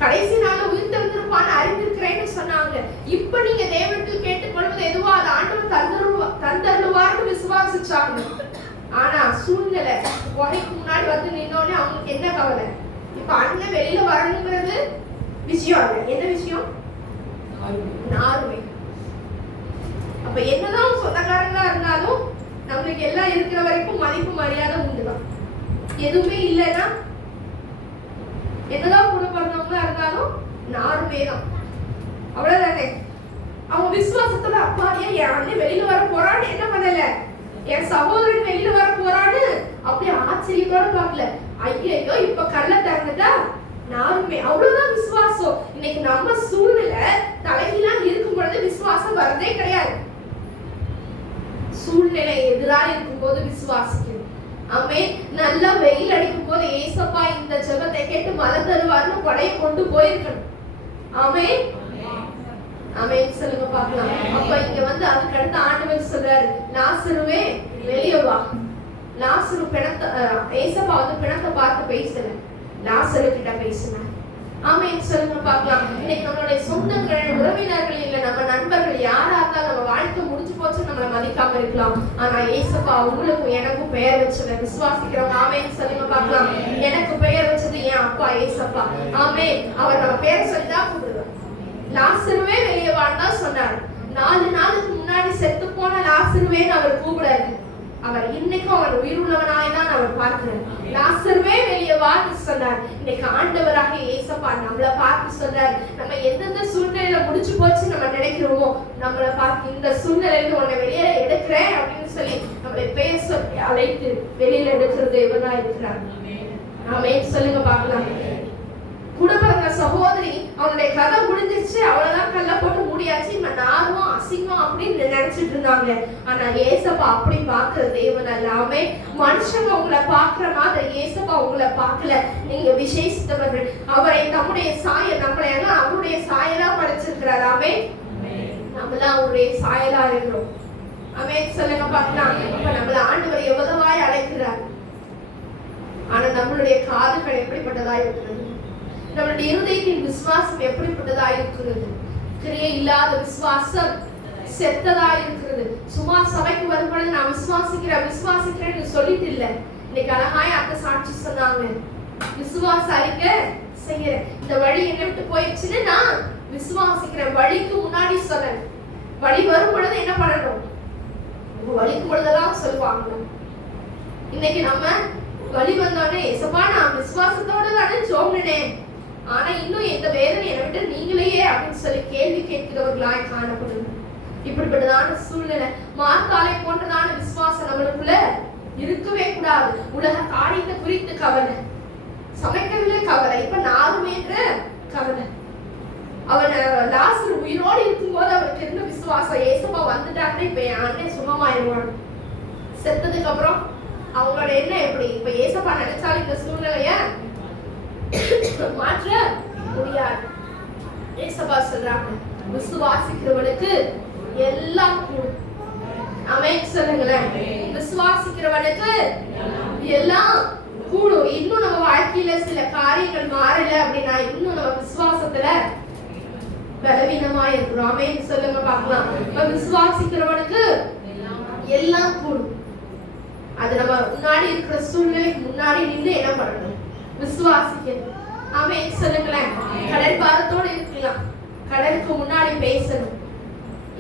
கடைசி நாள் உயிர்த்தெழுந்திருப்பான்னு அறிந்திருக்கிறேன்னு சொன்னாங்க. இப்ப நீங்க தேவனிடத்தில் கேட்டுக்கொள்வது எதுவோ அது ஆண்டவர் தந்தருவார்னு விசுவாசிச்சாங்க. ஆனா சூழ்நிலை குகைக்கு முன்னாடி வந்து நின்னோடனே அவங்களுக்கு என்ன கவலை, இப்ப அண்ணன் வெளியில வரணுங்கிறது விஷயம் இல்ல. என்ன விஷயம்? நார்மை. அப்ப என்னதான் சொந்தக்காரங்களா இருந்தாலும் நம்மளுக்கு எல்லாம் இருக்கிற வரைக்கும் மதிப்பு மரியாதை உண்டுதான். எதுவுமே இல்லைன்னா என்னதான் கூட பிறந்தவங்களா இருந்தாலும் நார்மைதான், அவ்வளவுதானே. அவங்க விசுவாசத்தோட அப்பா என் அண்ணன் வெளியில வர போறான்னு என்ன பண்ணல, என் சகோதரன் வெளியில வர போறான்னு அப்படியே ஆச்சரியத்தோட பார்க்கல. ஐயோ இப்ப கல்ல திறந்துட்டா நாருமே, அவ்வளவுதான் விசுவாசம். இன்னைக்கு நம்ம சூழ்நிலை தலைகீழா இருக்கும் பொழுது விசுவாசம் வரதே கிடையாது. சூழ்நிலை எதிராக இருக்கும் போது விசுவாசிக்கணும். ஆமென். நல்லா வெயில் அடிக்கும் போது ஏசப்பா இந்த ஜெபத்தை கேட்டு மழை தருவார்னு கொடையை கொண்டு போயிருக்கணும். ஆமென். ஆமென் சொல்லுங்க பார்க்கலாம். அப்ப இங்க வந்து அதுக்கு அடுத்த ஆண்டவர் சொல்றாரு, லாசருவே வெளியே வா. லாசரு ஏசப்பா வந்து பிணத்தை பார்த்து பேசல, லாசரு கிட்ட பேசினார். ஆமென் சொல்லுங்க பார்க்கலாம். இன்னைக்கு நம்மளுடைய சொந்தங்கள், உறவினர்கள் இல்ல நம்ம நண்பர்கள் யாரா இருந்தாலும் நம்ம வாழ்க்கை முடிஞ்சு போச்சு நம்மளை மதிக்காம இருக்கலாம். ஆனா ஏசப்பா உங்களுக்கும் எனக்கும் பெயர் வச்சத விசுவாசிக்கிறவங்க ஆமென் சொல்லுங்க பார்க்கலாம். எனக்கு பெயர் வச்சது என் அப்பா ஏசப்பா. ஆமென். அவர் நம்ம பேர் சொல்லிதான் கூப்பிடுவார். லாசருவே வெளியே வாழ்ந்தா சொன்னார். 4 நாளுக்கு முன்னாடி செத்து போன லாசருவேன்னு அவர் கூப்பிடாரு. அவர் இன்னைக்கும் அவர் உயிருள்ளவனாய் தான் அவர் பார்க்கிறார். லாசருவே வெளியே வான்னு சொன்னார். இன்னைக்கு ஆண்டவராக ஏசப்பா நம்மளை பார்த்து சொல்றார், நம்ம எந்தெந்த சூழ்நிலையில முடிச்சு போச்சு நம்ம நினைக்கிறோமோ நம்மளை பார்த்து இந்த சூழ்நிலையில உன்னை வெளியே எடுக்கிறேன் அப்படின்னு சொல்லி நம்மளை பேர் சொல்லி அழைத்து வெளியில எடுக்கிறது இவனா இருக்கிறார். ஆமென் சொல்லுங்க பார்க்கலாம். கூட பிறந்த சகோதரி அவனுடைய கதை முடிஞ்சிருச்சு, அவ்வளவுதான் கல்ல போட்டு மூடியாச்சு, இவ நார்வம் அசிங்கம் அப்படின்னு நினைச்சிட்டு இருந்தாங்க. ஆனா ஏசப்பா அப்படி பாக்குற தேவன் எல்லாமே மனுஷங்க உங்களை பாக்குற மாதிரி ஏசப்பா உங்களை பார்க்கல. நீங்க விசேஷித்தவர்கள். அவரை நம்முடைய நம்மளை எல்லாம் அவருடைய சாயலா படைச்சிருக்கிறார். ஆமென். நம்மளாம் அவருடைய சாயலா இருக்கிறோம். ஆமென் சொல்லுங்க பார்க்கலாம். அப்ப நம்மள ஆண்டவர் எவ்வளவாய் அழைக்கிறார். ஆனா நம்மளுடைய காதுகள் எப்படிப்பட்டதா இருக்கிறது, நம்மளுடைய இருதயத்தின் விசுவாசம் எப்படிப்பட்டதா இருக்கிறது. கிரியை இல்லாத விசுவாசம் செத்ததா இருக்கிறது. சும்மா சபைக்கு வரும்பொழுது நான் விசுவாசிக்கிறேன்னு சொல்லிட்டு இல்ல. இன்னைக்கு அழகாய் அந்த சாட்சி சொன்னாங்க, விசுவாச அறிக்கை செய்யறேன், இந்த வழி என்ன விட்டு போயிடுச்சுன்னு நான் விசுவாசிக்கிறேன். வழிக்கு முன்னாடி சொன்னேன். வழி வரும் பொழுது என்ன பண்ணணும், வழிக்கு பொழுதெல்லாம் சொல்லுவாங்க. இன்னைக்கு நம்ம வழி வந்தோடனே ஏசப்பா நான் விசுவாசத்தோட தானே சோம்னேன், ஆனா இன்னும் எந்த வேதனை என்னை விட்டு நீங்களையே அப்படின்னு சொல்லி கேள்வி கேட்கிறவர்களாய் காணப்படுது. இப்படிப்பட்டதான சூழ்நிலை மார்த்தாளை போன்றதான விசுவாசம் நம்மளுக்குள்ள இருக்கவே கூடாது. உலக காரியத்தை குறித்து கவலை, சமைக்கிறதுல கவலை, இப்ப நாருமேன்ற கவலை. அவன் லாசர் உயிரோடு இருக்கும் போது அவருக்கு இருந்த விசுவாசம், ஏசப்பா வந்துட்டாங்கன்னா இப்ப என் அண்ணன் சுகமாயிருவான். செத்ததுக்கு அப்புறம் அவங்களோட என்ன எப்படி, இப்ப ஏசப்பா நினைச்சாலும் இந்த சூழ்நிலைய மாற்ற முடியாது. ஏசப்பா சொல்றாங்க, விசுவாசிக்கிறவனுக்கு எல்லாம் கூடும். ஆமென் சொல்லுங்களேன். விசுவாசிக்கிறவனுக்கு எல்லாம் கூடும். இன்னும் நம்ம வாழ்க்கையில சில காரியங்கள் மாறல அப்படின்னா இன்னும் நம்ம விசுவாசத்துல பலவீனமா இருக்கிறோம். ஆமென் சொல்லுங்க பார்க்கலாம். விசுவாசிக்கிறவனுக்கு எல்லாம் கூடும். அது நம்ம முன்னாடி இருக்கிற சூழ்நிலைக்கு முன்னாடி நின்று என்ன பண்ணணும், விசுவாசிக்கணும். ஆமென் சொல்லுங்களேன். கடல் பாரத்தோடு இருக்கலாம், கடலுக்கு முன்னாடி பேசணும்.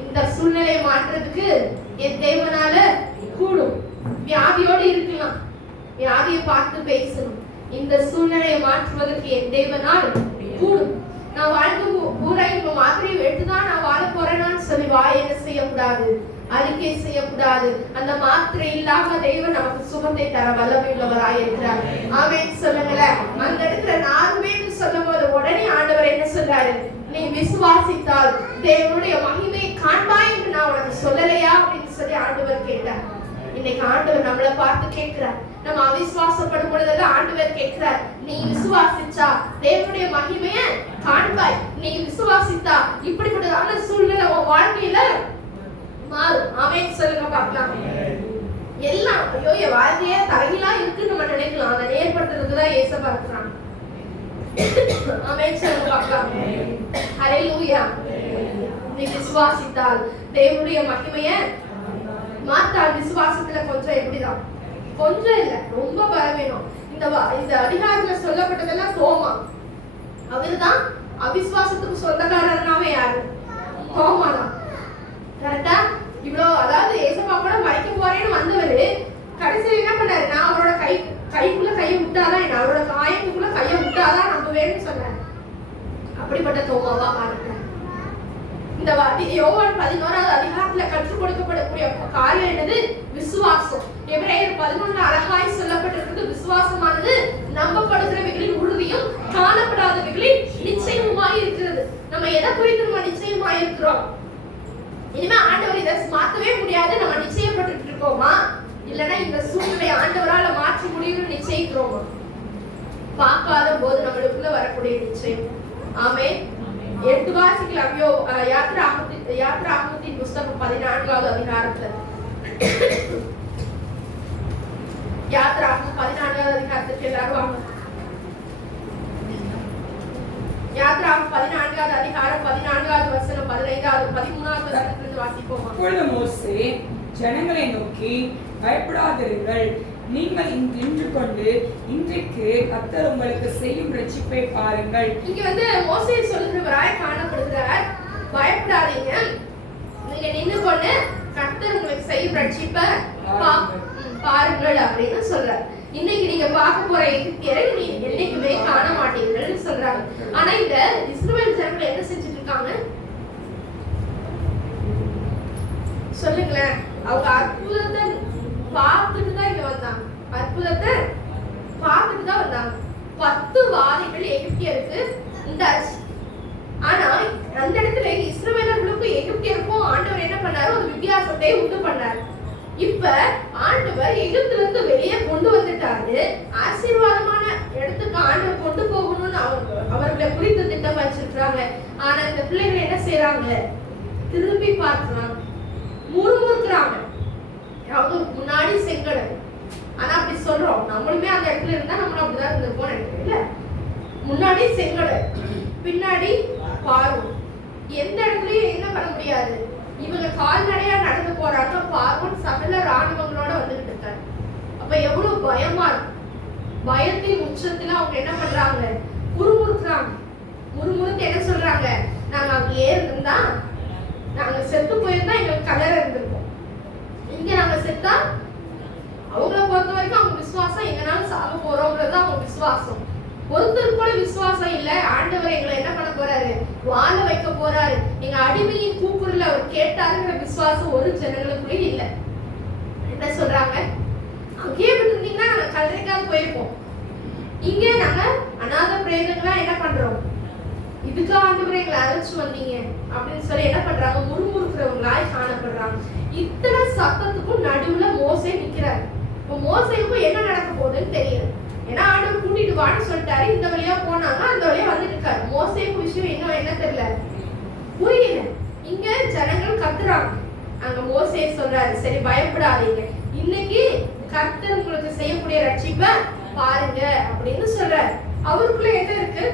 இந்த சூழ்நிலையை மாற்றுறதுக்கு என் தேவனால கூடும். வியாதியோடு இருக்கலாம், வியாதியை பார்த்து பேசணும். இந்த சூழ்நிலையை மாற்றுவதற்கு என் தேவனால் கூடும். நான் வாழ்க்கை பூரா இப்ப மாதிரி எடுத்துதான் நான் வாழ போறேன்னு சொல்லி வாய் என்ன செய்யக்கூடாது. கூடாது, அறிக்கை செய்யக்கூடாது. அந்த மாத்திரை இல்லாம தெய்வம் நமக்கு சுகத்தை தர வல்லமை உள்ளவராய் இருக்கிறார். ஆமென் சொல்லுங்களேன். அந்த இடத்துல நானுமே சொல்லும் போது உடனே ஆண்டவர் என்ன சொல்றாரு? நீ விசுவாசித்தால் தேவனுடைய மகிமையை காண்பாய் என்று நான் உனக்கு சொல்லலையா அப்படின்னு சொல்லி ஆண்டவர் கேட்டார். இன்னைக்கு ஆண்டவர் நம்மளை பார்த்து கேட்கிறார். நம்ம அவிசுவாசப்படும் பொழுதெல்லாம் ஆண்டவர் கேட்கிறார், நீ விசுவாசிச்சா தேவனுடைய மகிமைய காண்பாய். நீ விசுவாசித்தா இப்படிப்பட்டதான சூழ்நிலை உன் வாழ்க்கையில மாறும். ஆமென் சொல்லுங்க பார்க்கலாம். எல்லாம் ஐயோ என் வாழ்க்கையே தலையிலா இருக்குன்னு நம்ம நினைக்கலாம். அதை ஏற்படுத்துறதுதான் ஏசப்பா இருக்கிறாங்க. ஆமென் சொல்லுங்க பார்க்கலாம். ஹல்லேலூயா. நீ விசுவாசித்தால் தேவனுடைய மகிமைய மாத்தால். விசுவாசத்துல கொஞ்சம் எப்படிதான், கொஞ்சம் இல்ல ரொம்ப பலம் வேணும். இந்த அதிகாரத்துல சொல்லப்பட்டதெல்லாம் தோமா, அவர்தான் அவிசுவாசத்துக்கு சொந்தக்காரனாவே யாரு? தோமா தான். கரெக்டா? இவ்வளவு அதாவது ஏசப்பா கூட மறைக்க போறேன்னு வந்தவரு கடைசியில் என்ன பண்ணாரு? நான் அவரோட கைக்குள்ள கையை விட்டாதான், என்ன அவரோட காயத்துக்குள்ள கையை விட்டாதான் நம்புவேன்னு சொன்னாரு. அப்படிப்பட்ட தோமாவா மாறினார். இந்த யோவான் 11வது அதிகாரத்துல கற்றுக் கொடுக்கப்படக்கூடிய காரியம் என்னது? விசுவாசம். எபிரேயர் 11 அழகாய் சொல்லப்பட்டிருக்கிறது. விசுவாசமானது நம்பப்படுகிறவைகளின் உறுதியும் காணப்படாதவைகளின் நிச்சயமுமாய் இருக்கிறது. நம்ம எதை குறித்து நம்ம நிச்சயமாய் இருக்கிறோம்? இனிமே ஆண்டவர் இதை மாற்றவே முடியாது நம்ம நிச்சயப்பட்டு இருக்கோமா? இல்லைன்னா இந்த சூழ்நிலை ஆண்டவரால மாற்ற முடியும்னு நிச்சயிக்கிறோமா? பார்க்காத போது நம்மளுக்குள்ள வரக்கூடிய நிச்சயம். ஆமென். எடுத்து வாசிக்கலாம்யோ யாத்ராகமத்தின் புஸ்தகம் 14வது அதிகாரத்துல. யாத்ராகமம் 14வது அதிகாரத்துக்கு எல்லாரும் வாங்க. யாத்ராகமம் 14வது அதிகாரம் 14வது வசனம் 15வது 13வது வசனத்திலிருந்து வாசிப்போம். அப்பொழுது மோசே ஜனங்களை நோக்கி, பயப்படாதிருங்கள், நீங்கள் நின்று கொண்டு இன்றைக்கு கர்த்தர் உங்களுக்கு செய்யும் ரட்சிப்பை பாருங்கள். இங்க மோசே சொல்றவராய் காணப்படுகிறார். பயப்படாதீங்க, நீங்க நின்று கொண்டு கர்த்தர் உங்களுக்கு செய்யும் ரட்சிப்பை பாருங்கள் அப்படின்னு சொல்றார். இன்னைக்கு நீங்க பார்க்க போற எகிப்தியரை நீ என்னைக்குமே காண மாட்டீங்கன்னு சொல்றாங்க. ஆனா இந்த இஸ்ரவேல் ஜனங்கள் என்ன செஞ்சுட்டு இருக்காங்க சொல்லுங்களேன்? அவங்க அற்புதத்தை பார்த்துட்டு தான் இங்க வந்தாங்க. அற்புதத்தை பார்த்துட்டு தான் வந்தாங்க. 10 வாதைகள் எகிப்தியருக்கு உண்டாச்சு. ஆனா அந்த இடத்துல இஸ்ரவேலர்களுக்கும் எகிப்தியருக்கும் ஆண்டவர் என்ன பண்ணாரு? ஒரு வித்தியாசத்தை உண்டு பண்ணாரு. இப்ப ஆண்டவர் எகிப்துல இருந்து வெளியே கொண்டு வந்துட்டாரு. ஆசீர்வாதமான இடத்துக்கு ஆண்டவர் கொண்டு போகணும்னு அவர்களை குறித்து திட்டம் வச்சிருக்காங்க. ஆனா இந்த பிள்ளைகள் என்ன செய்யறாங்க? திரும்பி பார்க்கிறாங்க, முறுமுறுக்கிறாங்க. அவங்க முன்னாடி செங்கடல். ஆனா அப்படி சொல்றோம், நம்மளுமே அந்த இடத்துல இருந்தா நம்மளும் அப்படிதான் இருந்திருப்போம் நினைக்கிறீங்களா? முன்னாடி செங்கடல், பின்னாடி பார்வோன். எந்த இடத்துலயும் என்ன பண்ண முடியாது. இவங்க கால்நடையா நடந்து போறாங்க. பார்வோன் சகல ராணுவங்களோட வந்துகிட்டு இருக்காரு. அப்ப எவ்வளவு பயமா இருக்கு. பயத்தின் உச்சத்துல அவங்க என்ன பண்றாங்க? முறுமுறுக்கிறாங்க. முறுமுறுத்து என்ன சொல்றாங்க? நாங்க அங்கேயே இருந்தா, நாங்க செத்து போயிருந்தா எங்களுக்கு கலர் இருந்திருக்கும். இங்க நாங்க செத்தா, அவங்கள பொறுத்த வரைக்கும் அவங்க விசுவாசம் எங்கனாலும் சாக போறோம்ன்றது அவங்க விசுவாசம். ஒருத்தர் கூட விசுவாசம் இல்ல. ஆண்டவர் எங்களை என்ன பண்ண போறாரு? வாழ வைக்க போறாரு. எங்க அடிமையின் கூக்குரல் அவர் கேட்டாருங்கிற விசுவாசம் ஒரு ஜனங்களுக்குள்ளே இல்ல. என்ன சொல்றாங்க? அங்கேயே விட்டுருந்தீங்கன்னா நாங்க கல்லறைக்காக போயிருப்போம். இங்கே நாங்க அநாத பிரேதங்களா என்ன பண்றோம்? இதுக்கா ஆண்டவரே எங்களை அழைச்சு வந்தீங்க அப்படின்னு சொல்லி என்ன பண்றாங்க? முறுமுறுக்கிறவங்களாய் காணப்படுறாங்க. இத்தனை சத்தத்துக்கும் நடுவுல மோசே நிக்கிறாரு. இப்போ மோசேக்கும் என்ன நடக்க போகுதுன்னு தெரியல. ஏன்னா ஆண்டவர் கூட்டிட்டு வான்னு சொல்லிட்டாரு. இந்த வழியா போனாங்க, அந்த வழியா வந்துட்டு இருக்காரு. மோசேக்கு விஷயம் இன்னும் என்ன தெரியல, புரியல. இங்க ஜனங்கள் கத்துறாங்க. அங்க மோசே சொல்றாரு, சரி பயப்படாதீங்க, இன்னைக்கு கர்த்தர் உங்களுக்கு செய்யக்கூடிய ரட்சிப்பை பாருங்க அப்படின்னு சொல்றாரு. அவருக்குள்ள என்ன இருக்கு?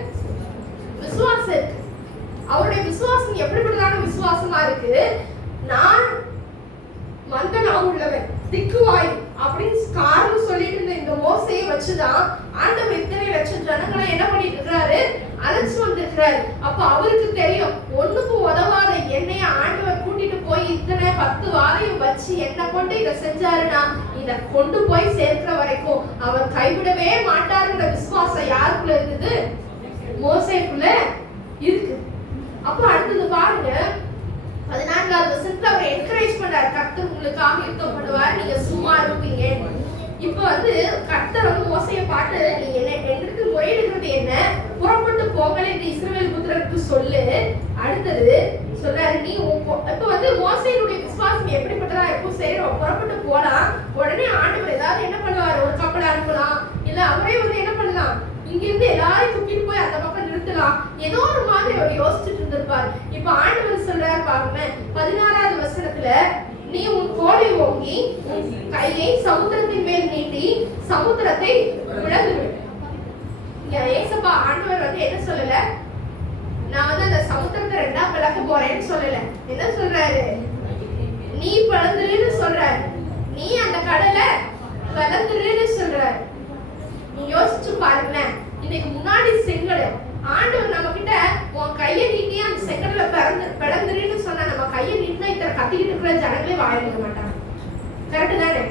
விசுவாசம் இருக்கு. அவருடைய விசுவாசம் எப்படிப்பட்டதான விசுவாசமா இருக்கு? நான் மந்தனா உள்ளவன், திக்குவாய் அப்படின்னு காரணம் சொல்லிட்டு இருந்த இந்த மோசையை வச்சுதான் ஆண்டவர் இத்தனை லட்சம் ஜனங்களை என்ன பண்ணிட்டு இருக்கிறாரு? அழைச்சு வந்திருக்கிறாரு. அப்ப அவருக்கு தெரியும், ஒண்ணுக்கும் உதவாத என்னைய ஆண்டவர் கூட்டிட்டு போய் இத்தனை 10 வாரையும் வச்சு என்ன கொண்டு இதை செஞ்சாருன்னா, இதை கொண்டு போய் சேர்க்கிற வரைக்கும் அவர் கைவிடவே மாட்டாருங்கிற விசுவாசம் யாருக்குள்ள இருக்குது? மோசேக்குள்ள இருக்கு. அப்ப அடுத்தது பாருங்க, 14வது வசனத்துல அவர் என்கரேஜ் உங்களுக்காக யுத்தம் பண்ணுவார், நீங்க சும்மா இருப்பீங்க. இப்ப வந்து கர்த்தர் வந்து மோசையை பார்த்து, நீ என்ன எங்களுக்கு முறையிடுகிறது என்ன, புறப்பட்டு போங்கள் என்று இஸ்ரவேல் புத்திரருக்கு சொல்லு. அடுத்தது சொல்றாரு, நீ இப்ப வந்து மோசையினுடைய விசுவாசம் எப்படிப்பட்டதா இருக்கும், சரி புறப்பட்டு போலாம். உடனே ஆண்டவர் ஏதாவது என்ன பண்ணுவார், ஒரு கப்பலை அனுப்பலாம், இல்ல அவரே வந்து என்ன பண்ணலாம், இங்கிருந்து எல்லாரையும் தூக்கிட்டு போய் அந்த பக்கம் நிறுத்தலாம், ஏதோ ஒரு மாதிரி அவர் யோசிச்சுட்டு இருந்திருப்பார். இப்ப ஆண்டவர் சொல்றாரு பாருங்க 16வது வசனத்துல, நீ உன் கோலை ஓங்கி உன் கையை சமுத்திரத்தின் மேல் நீட்டி சமுத்திரத்தை விளங்குவிடு. இங்க ஏசப்பா ஆண்டவர் வந்து என்ன சொல்லல, நான் வந்து அந்த சமுத்திரத்தை ரெண்டா பிளக்க போறேன்னு சொல்லல. என்ன சொல்றாரு, நீ பிளந்துருன்னு சொல்றாரு, நீ அந்த கடலை பிளந்துருன்னு சொல்றாரு. நீ யோசிச்சு பாருங்களேன், இன்னைக்கு முன்னாடி செங்கல் ஆண்டவர் நம்ம கிட்ட உன் கையை நீட்டி அந்த செங்கல்ல பிளந்துருன்னு சொன்னா, நம்ம கையை நீட்டினா இத்தனை கத்திக்கிட்டு இருக்கிற ஜனங்களே வாயிட மாட்டாங்க. கரெக்ட் தானே?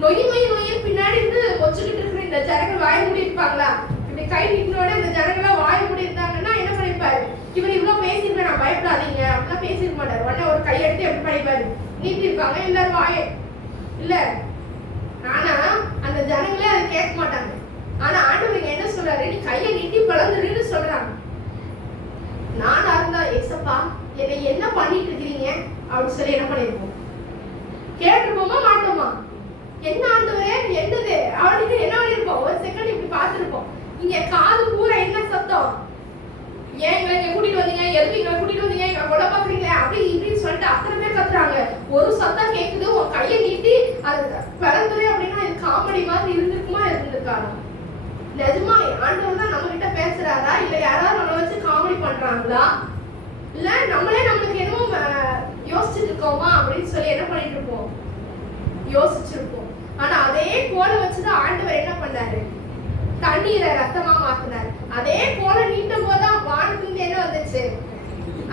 நொய்யின் பின்னாடி இருந்து வச்சுக்கிட்டு இருக்கிற இந்த ஜனங்கள் வாய மூடி இருப்பாங்களா? இப்படி கை நீட்டினோட இந்த ஜனங்களா வாய மூடி இருந்தாங்கன்னா என்ன பண்ணிருப்பாரு, இவர் இவ்வளவு பேசிருப்பேன், நான் பயப்படாதீங்க அப்படிலாம் பேசிருக்க மாட்டாரு. உடனே ஒரு கையெடுத்து எப்படி பண்ணிப்பாரு, நீட்டி இருப்பாங்க எல்லாரும் வாய இல்ல. ஆனா அந்த ஜனங்களே அதை கேட்க மாட்டாங்க. ஆனா ஆண்டவர் என்ன சொல்றாரு, நீ கையை நீட்டி பிளந்துருன்னு சொல்றாங்க. நானா இருந்தா, ஏசப்பா என்னை என்ன பண்ணிட்டு இருக்கிறீங்க அப்படின்னு சொல்லி என்ன பண்ணிருப்போம், கேட்டிருப்போமா மாட்டோமா? என்ன ஆண்டவரே என்னது அப்படின்னு என்ன பண்ணிருப்போம், ஒரு செகண்ட் இப்படி பார்த்திருப்போம். இங்க காது பூரா என்ன சத்தம், ஏன் எங்களை கூட்டிட்டு வந்தீங்க, எதுக்கு எங்களை கூட்டிட்டு வந்தீங்க, எங்களை கொலை பாக்குறீங்க அப்படி இப்படின்னு சொல்லிட்டு அத்தனை பேர் கத்துறாங்க. ஒரு சத்தம் கேக்குது, உன் கையை நீட்டி அது பிறந்தது அப்படின்னா இது காமெடி மாதிரி இருந்திருக்குமா இருந்திருக்காரா? நிஜமா ஆண்டவர் தான் நம்ம கிட்ட பேசுறாரா, இல்ல யாராவது நம்மளை வச்சு காமெடி பண்றாங்களா, இல்ல நம்மளே நம்மளுக்கு என்னமோ யோசிச்சுட்டு இருக்கோமா அப்படின்னு சொல்லி என்ன பண்ணிட்டு இருப்போம், யோசிச்சிருப்போம். ஆனா அதே கோலை வச்சுதான் ஆண்டவர் என்ன பண்ணாரு, தண்ணீரை ரத்தமா மாத்தினார். அதே கோலை நீட்டும் போதுதான் வானத்திலிருந்து என்ன வந்துச்சு,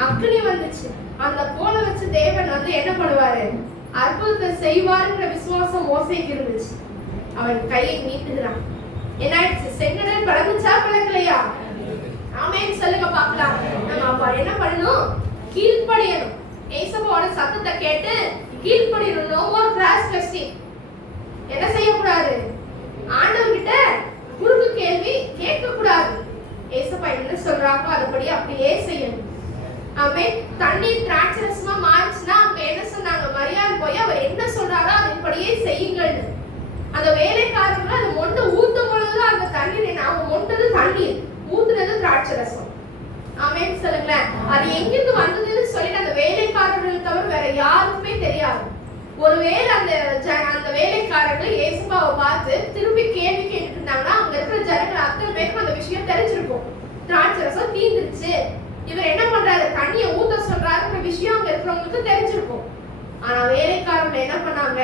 அக்னி வந்துச்சு. அந்த கோலை வச்சு தேவன் வந்து என்ன பண்ணுவாரு, அற்புதத்தை செய்வாருங்கிற விசுவாசம் மோசைக்கு இருந்துச்சு. அவன் கையை நீட்டுகிறான், என்ன ஆயிடுச்சு, செங்கடல் பிளந்துச்சா பிளக்கலையா? ஆமென் சொல்லுங்க பார்க்கலாம். நம்ம அப்ப என்ன பண்ணணும், கீழ்ப்படியணும். ஏசப்பாவோட சத்தத்தை கேட்டு கீழ்ப்படியணும். No more cross question. என்ன செய்யக்கூடாது, ஆண்டவர்கிட்ட குறுக்கு கேள்வி கேட்க கூடாது. ஏசப்பா என்ன சொல்றாங்க அதுபடி அப்படியே செய்யணும். ஆமென். தண்ணீர் திராட்சரசமா மாறிச்சுன்னா அவங்க என்ன சொன்னாங்க, மரியாதை போய் அவர் என்ன சொல்றாரோ அதன்படியே செய்யுங்கள்னு. அந்த வேலைக்காரர்கள் அந்த மொண்டை ஊத்தும் பொழுதுதான் அந்த தண்ணீர், அவங்க மொண்டது தண்ணீர், ஊத்துனது திராட்சரசம். ஆமென் சொல்லுங்களேன். அது எங்கிருந்து வந்ததுன்னு சொல்லிட்டு அந்த வேலைக்காரர்கள் தவிர வேற யாருக்குமே தெரியாது. ஒருவேளை அந்த வேலைக்காரர்கள் இயேசுவை பார்த்து திருப்பி கேள்வி கேட்டுட்டு இருந்தாங்கன்னா அங்க இருக்கிற ஜனங்கள் அத்தனை பேருக்கு அந்த விஷயம் தெரிஞ்சிருக்கும், திராட்சரசம் தீந்துருச்சு, இவர் என்ன பண்றாரு தண்ணியை ஊத்த சொல்றாருங்கிற விஷயம் அங்க இருக்கிறவங்களுக்கு தெரிஞ்சிருக்கும். ஆனா வேலைக்காரர்கள் என்ன பண்ணாங்க,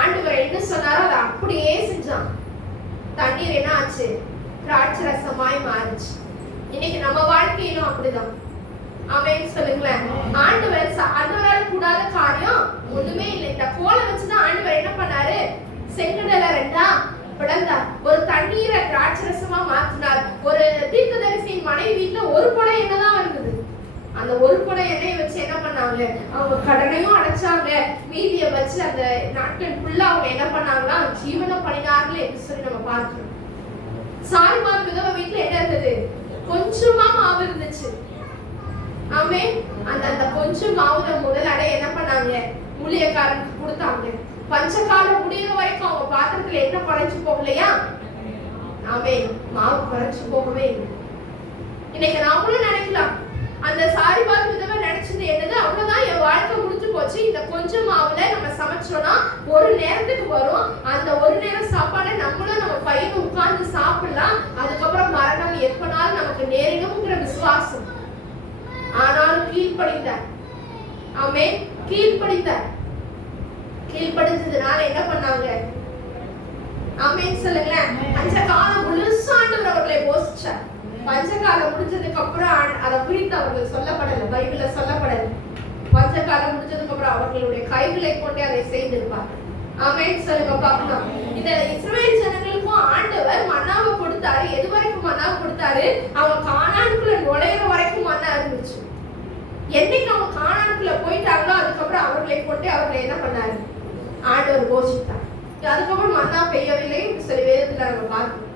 ஆண்டவர் என்ன சொன்னாரோ அதை அப்படியே செஞ்சான். தண்ணீர் என்ன ஆச்சு, திராட்சரசமாய் மாறிச்சு. இன்னைக்கு நம்ம வாழ்க்கையிலும் அப்படிதான். ஆமென் சொல்லுங்களேன். ஆண்டவரால் கூடாத காரியம் ஒண்ணுமே இல்லை. இந்த கோலை வச்சுதான் ஆண்டவர் என்ன பண்ணாரு, செங்கடலை ரெண்டா பிளந்தார், ஒரு தண்ணீரை திராட்சரசமா மாற்றினார். ஒரு தீர்க்கதரிசியின் மனைவி வீட்டுல ஒரு குடம் எண்ணெய் தான் இருந்தது. அந்த ஒரு குடம் எண்ணெயை வச்சு என்ன பண்ணாங்க, அவங்க கடனையும் அடைச்சாங்க, மீதியை வச்சு அந்த நாட்கள் ஃபுல்லா அவங்க என்ன பண்ணாங்கன்னா ஜீவனம் பண்ணினார்கள் என்று சொல்லி நம்ம பார்க்கிறோம். சாரிபாத் விதவை வீட்டுல என்ன இருந்தது, கொஞ்சமா மாவு இருந்துச்சு. ஆமென். அந்த கொஞ்சம் மாவுல முதல் அடை என்ன பண்ணாங்க, ஊழியக்காரனுக்கு கொடுத்தாங்க. பஞ்சகாலம் முடிகிற வரைக்கும் அவங்க பாத்திரத்துல என்ன குறைஞ்சு போகலையா? ஆமென். மாவு குறைஞ்சு போகவே இல்லை. இன்னைக்கு நாமளும் நினைக்கலாம், அந்த சாரிபாத் விதவை நினைச்சது என்னது, அவ்வளவுதான் என் வாழ்க்கை முடிஞ்சு போச்சு, இந்த கொஞ்சம் மாவுல நம்ம சமைச்சோம்னா ஒரு நேரத்துக்கு வரும், அந்த ஒரு நேரம் சாப்பாடை நம்மளும் நம்ம பையன் உட்கார்ந்து சாப்பிடலாம், அதுக்கப்புறம் மரணம் எப்பனாலும் நமக்கு நேரிடும்ங்கிற விசுவாசம். ஆனாலும் கீழ்ப்படிந்தார். ஆமென். கீழ்ப்படிந்தார். கீழ்ப்படிஞ்சதுனால என்ன பண்ணாங்க, ஆமென் சொல்லுங்களேன். பஞ்சகாலம் முழுசா ஆண்டவர் அவர்களை போஷிச்சார். பஞ்சகாலம் முடிஞ்சதுக்கு அப்புறம் அதை குறித்து அவர்கள் சொல்லப்படல, பைபிள்ல சொல்லப்படல. பஞ்சகாலம் முடிஞ்சதுக்கு அப்புறம் அவர்களுடைய கைகளை கொண்டே அதை செய்திருப்பார். ஆமென் சொல்லுங்க பார்க்கலாம். இந்த இஸ்ரவேல் ஜனங்களுக்கும் ஆண்டவர் மன்னாவை கொடுத்தாரு. எது வரைக்கும் மன்னாவை கொடுத்தாரு, அவங்க கானானுக்குள்ள நுழையிற வரைக்கும் மன்னா இருந்துச்சு. என்னைக்கு அவங்க கானானுக்குள்ள போயிட்டாங்களோ அதுக்கப்புறம் அவர்களை கொண்டு அவர்களை என்ன பண்ணாரு, போஷித்தார். அதுக்கப்புறம் மன்னா பெய்யவில்லை சொல்லி வேதத்துல நம்ம பார்க்கிறோம்.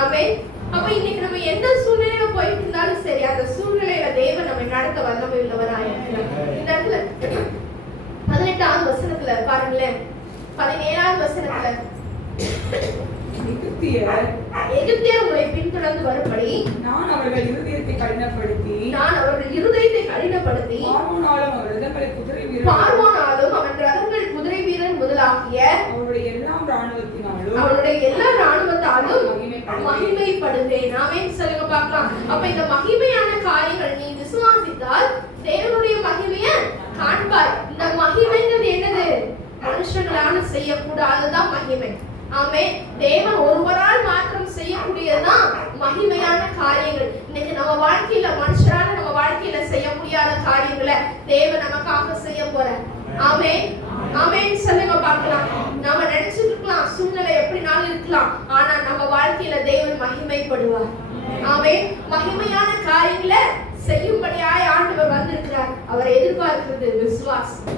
ஆமென். அப்ப இன்னைக்கு நம்ம எந்த சூழ்நிலையில போயிட்டு இருந்தாலும் சரி, அந்த சூழ்நிலையில தேவன் நம்மை நடத்த வல்லமை உள்ளவராய் இருக்கிறார். இந்த இடத்துல 18வது வசனத்துல பாருங்களேன், 17வது வசனத்துல எகிப்தியர் உங்களை பின்தொடர்ந்து வரும்படி நான் அவர்கள் இருதயத்தை கடினப்படுத்தி பார்வோனாலும் அவன் ரதங்கள் குதிரை வீரன் முதலாகிய அவருடைய எல்லா ராணுவத்தாலும் மகிமைப்படுவேன். ஆமென் சொல்லுங்க பார்க்கலாம். அப்ப இந்த மகிமையான காரியங்கள் நீ விசுவாசித்தால் தேவனுடைய மகிமையை காண்பாய். இந்த மகிமைங்கிறது என்னது? மனுஷங்களால செய்யக்கூடாததான் மகிமை. ஆமென். தேவன் ஒருவரால் மாத்திரம் செய்யக்கூடியதுதான் மகிமையான காரியங்கள். இன்னைக்கு நம்ம வாழ்க்கையில மனுஷரால நம்ம வாழ்க்கையில செய்ய முடியாத காரியங்களை தேவன் நமக்காக செய்ய போறார். ஆமென். ஆமென் சொல்லுங்க பார்க்கலாம். நம்ம நினைச்சிட்டு இருக்கலாம் சூழ்நிலை எப்படினாலும் இருக்கலாம், ஆனா நம்ம வாழ்க்கையில தேவன் மகிமைப்படுவார். ஆமென். மகிமையான காரியங்களை செய்யும்படியாய் ஆண்டவர் வந்திருக்கிறார். அவரை எதிர்பார்க்கிறது விசுவாசம்.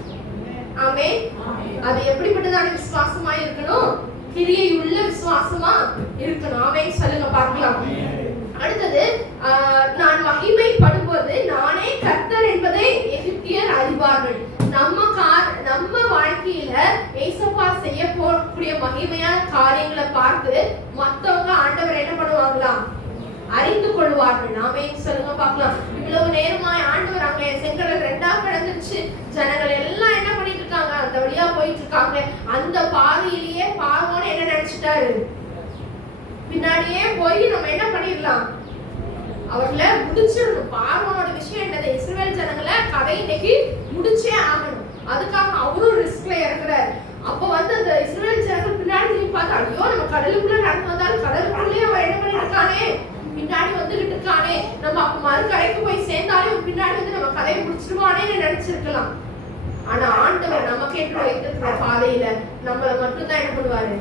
ஆமென். அது எப்படிப்பட்டதான விசுவாசமா இருக்கணும்? கிரியை உள்ள விசுவாசமா இருக்கணும். ஆமென் சொல்லுங்க பார்க்கலாம். அடுத்தது, நான் மகிமைப்படும்போது நானே கர்த்தர் என்பதை எகிப்தியர் அறிவார்கள். நம்ம வாழ்க்கையில ஏசப்பா செய்ய போகக்கூடிய மகிமையான காரியங்களை பார்த்து மத்தவங்க ஆண்டவர் என்ன பண்ணுவாங்களா? அறிந்து கொள்வார்கள். ஆமென் சொல்லுங்க பார்க்கலாம். இவ்வளவு நேரமாய் ஆண்டவர் அங்க செங்கடல் 2ஆ கடந்துச்சு, ஜனங்கள் எல்லாம் என்ன பண்ணிட்டு இருக்காங்க? அந்த வழியா போயிட்டு இருக்காங்க. அந்த பாதையிலேயே பார்வோன் என்ன நினைச்சிட்டாரு? பின்னாடியே போய் நம்ம என்ன பண்ணிடலாம்? அவர்களை முடிச்சிடணும். பார்வோனோட விஷயம் என்னது? இஸ்ரவேல் ஜனங்களை கதை இன்னைக்கு முடிச்சே ஆகணும். அதுக்காக அவரும் ரிஸ்க்ல இறங்குறாரு. அப்ப அந்த இஸ்ரவேல் ஜனங்கள் பின்னாடி திரும்பி பார்த்தா, ஐயோ நம்ம கடலுக்குள்ள நடந்து வந்தாலும் கடலுக்குள்ளேயே அவன் என்ன பண்ணிட்டு இருக்கானே, பின்னாடி வந்துகிட்டு இருக்கானே, நம்ம அப்ப மறுக்கரைக்கு போய் சேர்ந்தாலே பின்னாடி நம்ம கதையை முடிச்சிருவானேன்னு நினைச்சிருக்கலாம். ஆனா ஆண்டவர் நமக்கு என்று வைத்திருக்கிற பாதையில நம்மளை மட்டும்தான் என்ன பண்ணுவாரு?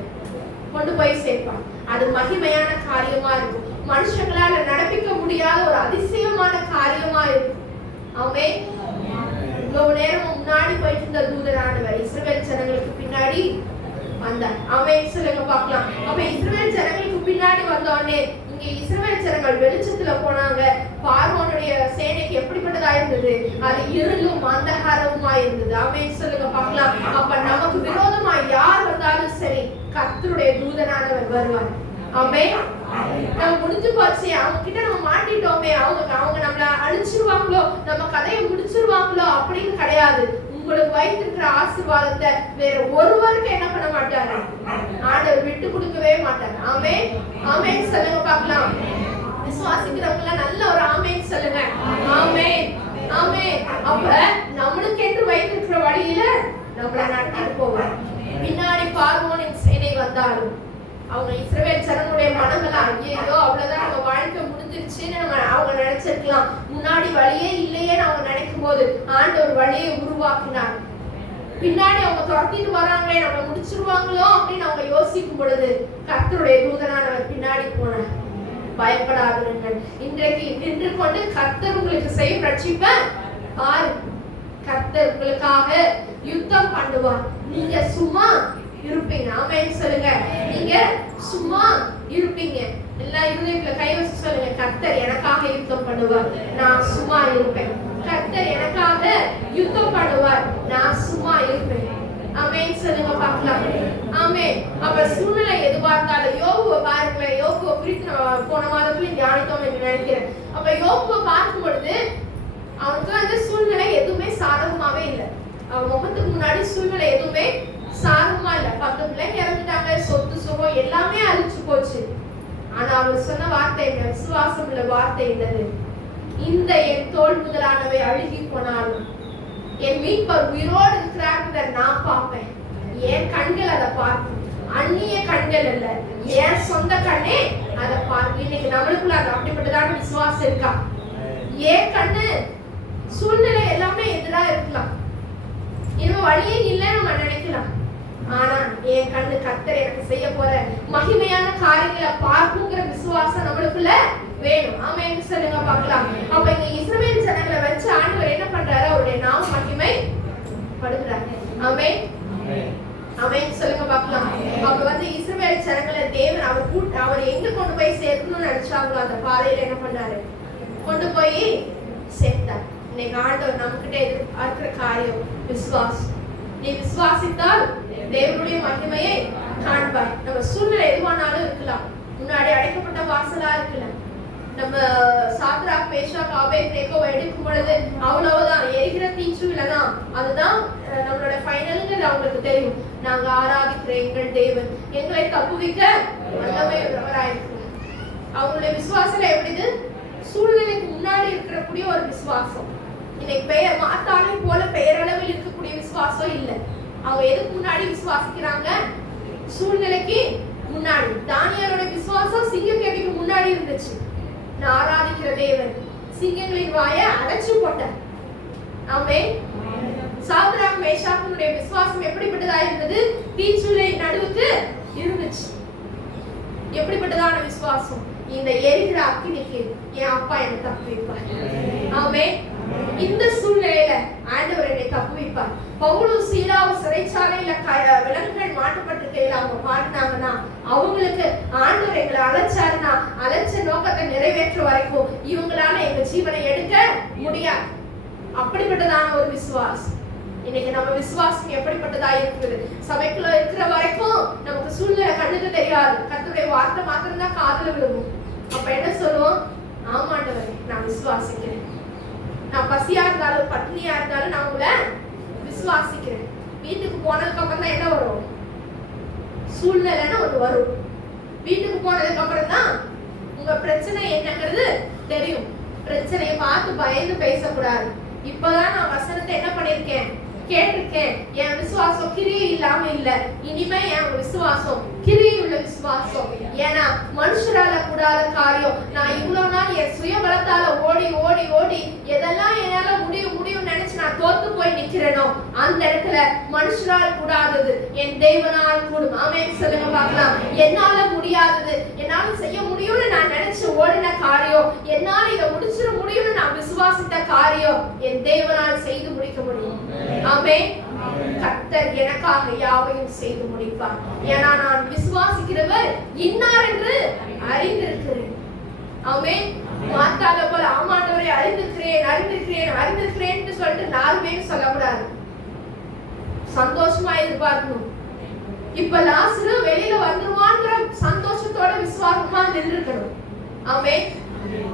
கொண்டு போய் சேர்ப்பார். அது மகிமையான காரியமா இருக்கும். மனுஷங்களால நடப்பிக்க முடியாத ஒரு அதிசயமான காரியமா இருக்கும். ஆமென். இவ்வளவு நேரம் முன்னாடி போயிட்டு இருந்த தூதரானவர் இஸ்ரவேல் ஜனங்களுக்கு பின்னாடி வந்தார். ஆமென் சொல்லுங்க பார்க்கலாம். அப்ப இஸ்ரவேல் ஜனங்களுக்கு பின்னாடி வந்தோடனே இங்க இஸ்ரவேல் ஜனங்கள் வெளிச்சத்துல போனாங்க. பார்வோனுடைய சேனைக்கு எப்படிப்பட்டதா இருந்தது? அது இருளும் அந்தகாரமுமா இருந்தது. ஆமென் சொல்லுங்க பார்க்கலாம். அப்ப நமக்கு விரோதமா யார் வந்தாலும் சரி, கர்த்தருடைய தூதனானவர் வருவார். ஆமென். நம்ம முடிஞ்சு போச்சு, அவங்க கிட்ட நம்ம மாட்டிட்டோமே, அவங்க நம்மள அழிச்சிருவாங்களோ, நம்ம கதையை முடிச்சிருவாங்களோ அப்படின்னு கிடையாது. உங்களுக்கு வைத்திருக்கிற ஆசீர்வாதத்தை வேற ஒருவருக்கு என்ன பண்ண மாட்டாரு? ஆண்டவர் விட்டு கொடுக்கவே மாட்டாரு. ஆமென். ஆமென் சொல்லுங்க பார்க்கலாம். விசுவாசிக்கிறவங்க நல்ல ஒரு ஆமென் சொல்லுங்க. ஆமென். ஆமென். அப்ப நம்மளுக்கு என்று வைத்திருக்கிற வழியில நம்மள நடத்திட்டு போவார். பின்னாடி பார்வோனின் சேனை வந்தாலும் அவங்க இஸ்ரவேல் ஜனங்களுடைய மனமெல்லாம் ஐயோ அவ்வளவுதான் நம்ம வாழ்க்கை முடிஞ்சிருச்சுன்னு அவங்க நினைச்சிருக்கலாம். முன்னாடி வழியே இல்லையேன்னு அவங்க நினைக்கும் போது ஆண்டவர் வழியை உருவாக்கினார். பின்னாடி அவங்க துரத்திட்டு வராங்களே, நம்ம முடிச்சிருவாங்களோ அப்படின்னு அவங்க யோசிக்கும் பொழுது கர்த்தருடைய தூதனானவர் பின்னாடி போனார். பயப்படாதீர்கள், இன்றைக்கு நின்று கொண்டு கர்த்தர் உங்களுக்கு செய்யும் ரட்சிப்பை பாரு. கர்த்தர் உங்களுக்காக யுத்தம் பண்ணுவார். நீங்க சும்மா இருப்பீங்க. ஆமென் சொல்லுங்க. நீங்க சும்மா இருப்பீங்க. எல்லா இருதயத்துல கை வச்சு சொல்லுங்க, கர்த்தர் எனக்காக யுத்தம் பண்ணுவார், நான் சும்மா இருப்பேன். கர்த்தர் எனக்காக யுத்தம் பண்ணுவார், நான் சும்மா இருப்பேன். ஆமென் சொல்லுங்க பார்க்கலாம். ஆமென். அப்ப சூழ்நிலை எதுவா இருந்தாலும் யோபுவை பாருங்களேன். யோபுவை குறித்து போன மாதத்துல தியானித்தோம் என்று நினைக்கிறேன். அப்ப யோபுவை பார்க்கும் பொழுது அவனுக்கு அந்த சூழ்நிலை எதுவுமே சாதகமாவே இல்லை. அவன் முகத்துக்கு முன்னாடி சூழ்நிலை எதுவுமே சாதகமா இல்ல. 10 பிள்ளைங்க இறந்துட்டாங்க, சொத்து சுகம் எல்லாமே அழிச்சு போச்சு. ஆனா அவர் சொன்ன வார்த்தை என்ன? விசுவாசம் உள்ள வார்த்தை என்னது? இந்த என் தோல் முதலானவை அழுகி போனாலும் என் மீட்பர் உயிரோடு இருக்கிறார் நான் பார்ப்பேன். என் கண்கள் அதை பார்க்கும். அந்நிய கண்கள் அல்ல, என் சொந்த கண்ணே அதை பார்க்கும். இன்னைக்கு நம்மளுக்குள்ள அது அப்படிப்பட்டதான விசுவாசம் இருக்கா? ஏன் கண்ணு சூழ்நிலை எல்லாமே எதிரா இருக்கலாம், இன்னும் வழியே இல்லைன்னு நம்ம நினைக்கலாம். ஆனா என் கண்ணு கர்த்தர் எனக்கு செய்ய போற மகிமையான காரியங்களை பார்க்குங்கிற விசுவாசம் நம்மளுக்குள்ள வேணும். ஆமென் சொல்லுங்க பார்க்கலாம். அப்ப இங்க இஸ்ரவேல் ஜனங்களை வச்சு ஆண்டவர் என்ன பண்றாரு? அவருடைய நாம மகிமை படுகிறார். ஆமென். ஆமென் சொல்லுங்க பார்க்கலாம். அவங்க வந்து இஸ்ரவேல் ஜனங்களை தேவன் அவர் எங்க கொண்டு போய் சேர்க்கணும்னு நினைச்சாங்களோ அந்த பாதையில என்ன பண்ணாரு, கொண்டு போய் சேர்த்தார். இன்னைக்கு ஆண்டவர் நம்மகிட்ட எதிர்பார்க்கிற காரியம் விசுவாசம். நீ விசுவாசித்தால் தேவனுடைய மகிமையை காண்பாய். நம்ம சூழ்நிலை எதுவானாலும் இருக்கலாம், முன்னாடி அடைக்கப்பட்ட வாசலா இருக்கலாம். நம்ம சாத்ராக் மேஷாக் ஆபேத்நேகோவை எடுக்கும் பொழுது அவ்வளவுதான், எரிகிற தீச்சுவில தான். அதுதான் நம்மளோட ஃபைனல்ங்கிறது அவங்களுக்கு தெரியும். நாங்க ஆராதிக்கிற எங்கள் தேவன் எங்களை தப்புவிக்க வல்லமை உள்ளவராயிருக்கிறார். அவங்களுடைய விசுவாசம் எப்படிது, சூழ்நிலைக்கு முன்னாடி இருக்கக்கூடிய ஒரு விசுவாசம். இன்னைக்கு பெயர் மாத்தானை போல பெயரளவில் இருக்கக்கூடிய விசுவாசம் இல்லை. அவங்க எதுக்கு முன்னாடி விசுவாசிக்கிறாங்க, சூழ்நிலைக்கு முன்னாடி. தானியேலோட விசுவாசம் சிங்கக்கேபிக்கு முன்னாடி இருந்துச்சு. நான் ஆராதிக்கிற தேவன் சிங்கங்களின் வாயை அடைச்சு போட்டார். ஆமென். சாத்ராக் மேஷாக்குடைய விசுவாசம் எப்படிப்பட்டதா இருந்தது, தீச்சுளை நடுவுக்கு இருந்துச்சு. எப்படிப்பட்டதான விசுவாசம், இந்த எரிகிற அக்கினிக்கு என் அப்பா என்னை தப்புவிப்பார். ஆமென். இந்த சூழ்நிலையில ஆண்டவர் என்னை தப்புவிப்பார். பவுலும் சீலாவும் சிறைச்சாலையில விலங்குகள் மாட்டப்பட்டிருக்கையில அவங்க பாடினாங்கன்னா அவங்களுக்கு ஆண்டவர் எங்களை அழைச்சாருன்னா அழைச்ச நோக்கத்தை நிறைவேற்ற வரைக்கும் இவங்களால எங்க ஜீவனை எடுக்க முடியாது. அப்படிப்பட்டதான ஒரு விசுவாசம். இன்னைக்கு நம்ம விசுவாசம் எப்படிப்பட்டதா இருக்குது, சபைக்குள்ள இருக்கிற வரைக்கும் நமக்கு சூழ்நிலை கண்ணுக்கு தெரியாது, கர்த்தருடைய வார்த்தை மாத்திரம் தான் காதுல விழுகும். அப்ப என்ன சொல்லுவோம், ஆமாண்டவரே நான் விசுவாசிக்கிறேன், நான் பசியா இருந்தாலும் பட்னியா இருந்தாலும் நான் உங்களை விசுவாசிக்கிறேன். வீட்டுக்கு போனதுக்கு அப்புறம் தான் என்ன வரும், சூழ்நிலைன்னு ஒண்ணு வரும். வீட்டுக்கு போனதுக்கு அப்புறம் தான் உங்க பிரச்சனை என்னங்கிறது தெரியும். பிரச்சனையை பார்த்து பயந்து பேசக்கூடாது. இப்பதான் நான் வசனத்தை என்ன பண்ணிருக்கேன், கேட்டிருக்கேன். என் விசுவாசம் கிரியை இல்லாம இல்ல, இனிமே என் விசுவாசம் கிரியை உள்ள விசுவாசம். ஏன்னா மனுஷரால கூடாத காரியம் நான் இவ்வளவு நாள் என் சுய பலத்தால ஓடி ஓடி ஓடி எதெல்லாம் என்னால முடியும் முடியும் நினைச்சு நான் தோத்து போய் நிக்கிறேனோ அந்த இடத்துல மனுஷரால கூடாதது என் தேவனால் கூடும். ஆமென் சொல்லுங்க பார்க்கலாம். என்னால முடியாதது என்னால செய்ய முடியும்னு நான் நினைச்சு ஓடின காரியம், என்னால இதை முடிச்சிட முடியும்னு நான் விசுவாசித்த காரியம் என் தேவனால் செய்து முடிக்க முடியும். ஆமென். கர்த்தர் எனக்காக யாவையும் செய்து முடிப்பார். ஏன்னா நான் விசுவாசிக்கிறவர் இன்னார் என்று அறிந்திருக்கிறேன். ஆமென். மாத்தால போல ஆமாண்டவரை அறிந்திருக்கிறேன் அறிந்திருக்கிறேன் அறிந்திருக்கிறேன் சொல்லிட்டு 4 பேரும் சொல்லக்கூடாது. சந்தோஷமா எதிர்பார்க்கணும். இப்ப லாசரு வெளியில வந்துருவான்ற சந்தோஷத்தோட விசுவாசமா நின்றுக்கணும். ஆமென்.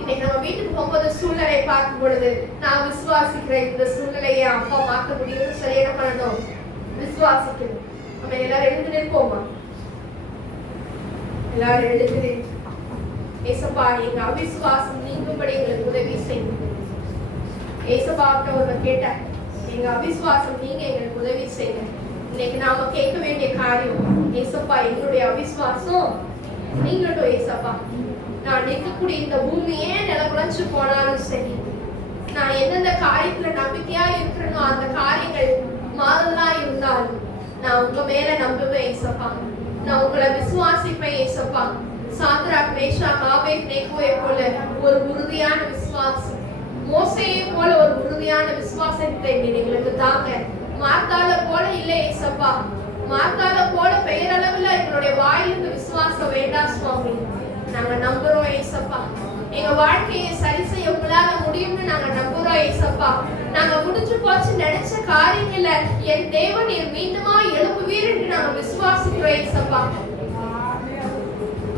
இன்னைக்கு நம்ம வீட்டுக்கு போகும்போது சூழ்நிலையை பார்க்கும் பொழுது நான் விசுவாசிக்கிறேன், இந்த சூழ்நிலையை அப்பா மாற்ற முடியும்னு சொல்லி என்ன பண்ணணும், விசுவாசிக்கணும். நம்ம எல்லாரும் எழுந்து நிற்போமா, எல்லாரும் எழுந்து ஏசப்பா எங்க அவிசுவாசம் நீங்கும்படி எங்களுக்கு உதவி செய்யும். ஏசப்பாட்ட ஒருவர் கேட்டார், எங்க அவிசுவாசம் நீங்க எங்களுக்கு உதவி செய்யுங்க. இன்னைக்கு நாம கேட்க வேண்டிய காரியம், ஏசப்பா எங்களுடைய அவிசுவாசம் நீங்கட்டும். ஏசப்பா நான் நிற்கக்கூடிய இந்த பூமியே நிலகுலைச்சு போனாலும் சரி, நான் எந்தெந்த காரியத்துல நம்பிக்கையா இருக்கிறனோ அந்த காரியங்கள் மாறலா இருந்தாலும் நான் உங்க மேல நம்புவேன் ஏசப்பா. நான் உங்களை விசுவாசிப்பேன் ஏசப்பா. சாத்ராக் மேஷாக் ஆபேத்நேகோவை போல ஒரு உறுதியான விசுவாசம், மோசேயை போல ஒரு உறுதியான விசுவாசத்தை எங்களுக்கு தாங்க. மார்த்தால போல இல்லை ஏசப்பா, மார்த்தால போல பெயரளவில் எங்களுடைய வாயிலிருந்து விசுவாசம் வேண்டாம் சுவாமி. நாங்க நம்புறோம் ஏசப்பா. எங்க வாழ்க்கையை சரி செய்ய உங்களால முடியும்னு நாங்க நம்புறோம் ஏசப்பா. நாங்க முடிஞ்சு போச்சு நினைச்ச காரியங்கள என் தேவன் நீர் மீண்டுமா எழுப்புவீர் என்று நாங்க விசுவாசிக்கிறோம் ஏசப்பா.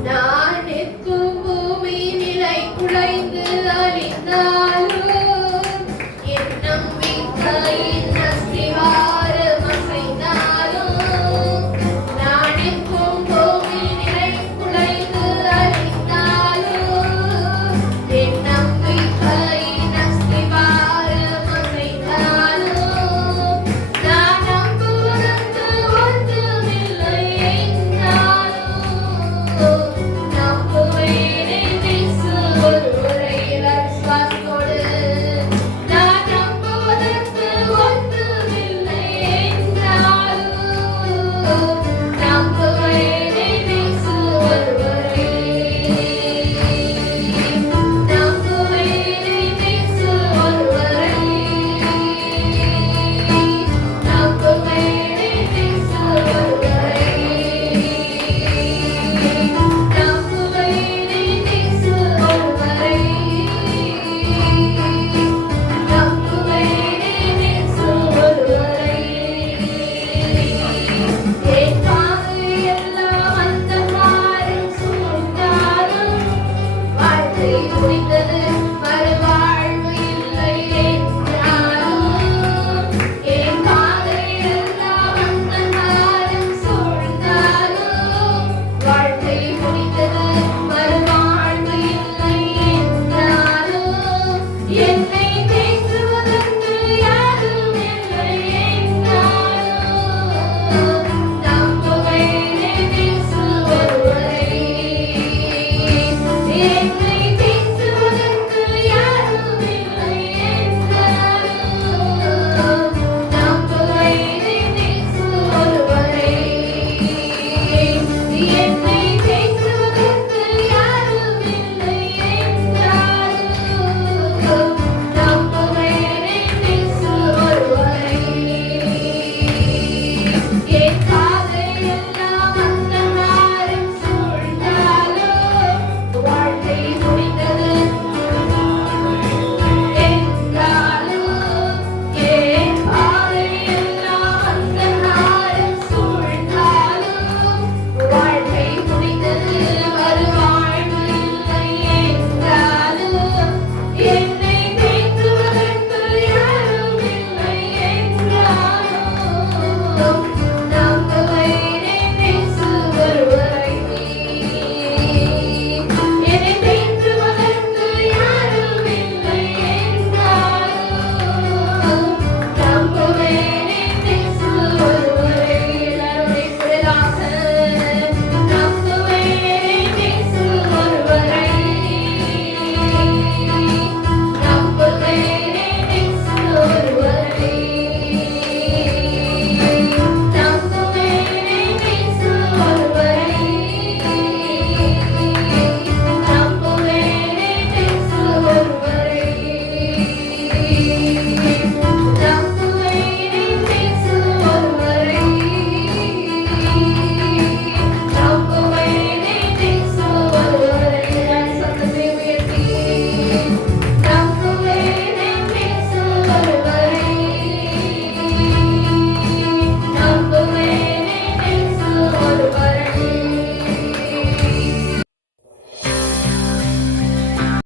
நான் நிற்கும் பூமி நிலை குலைந்து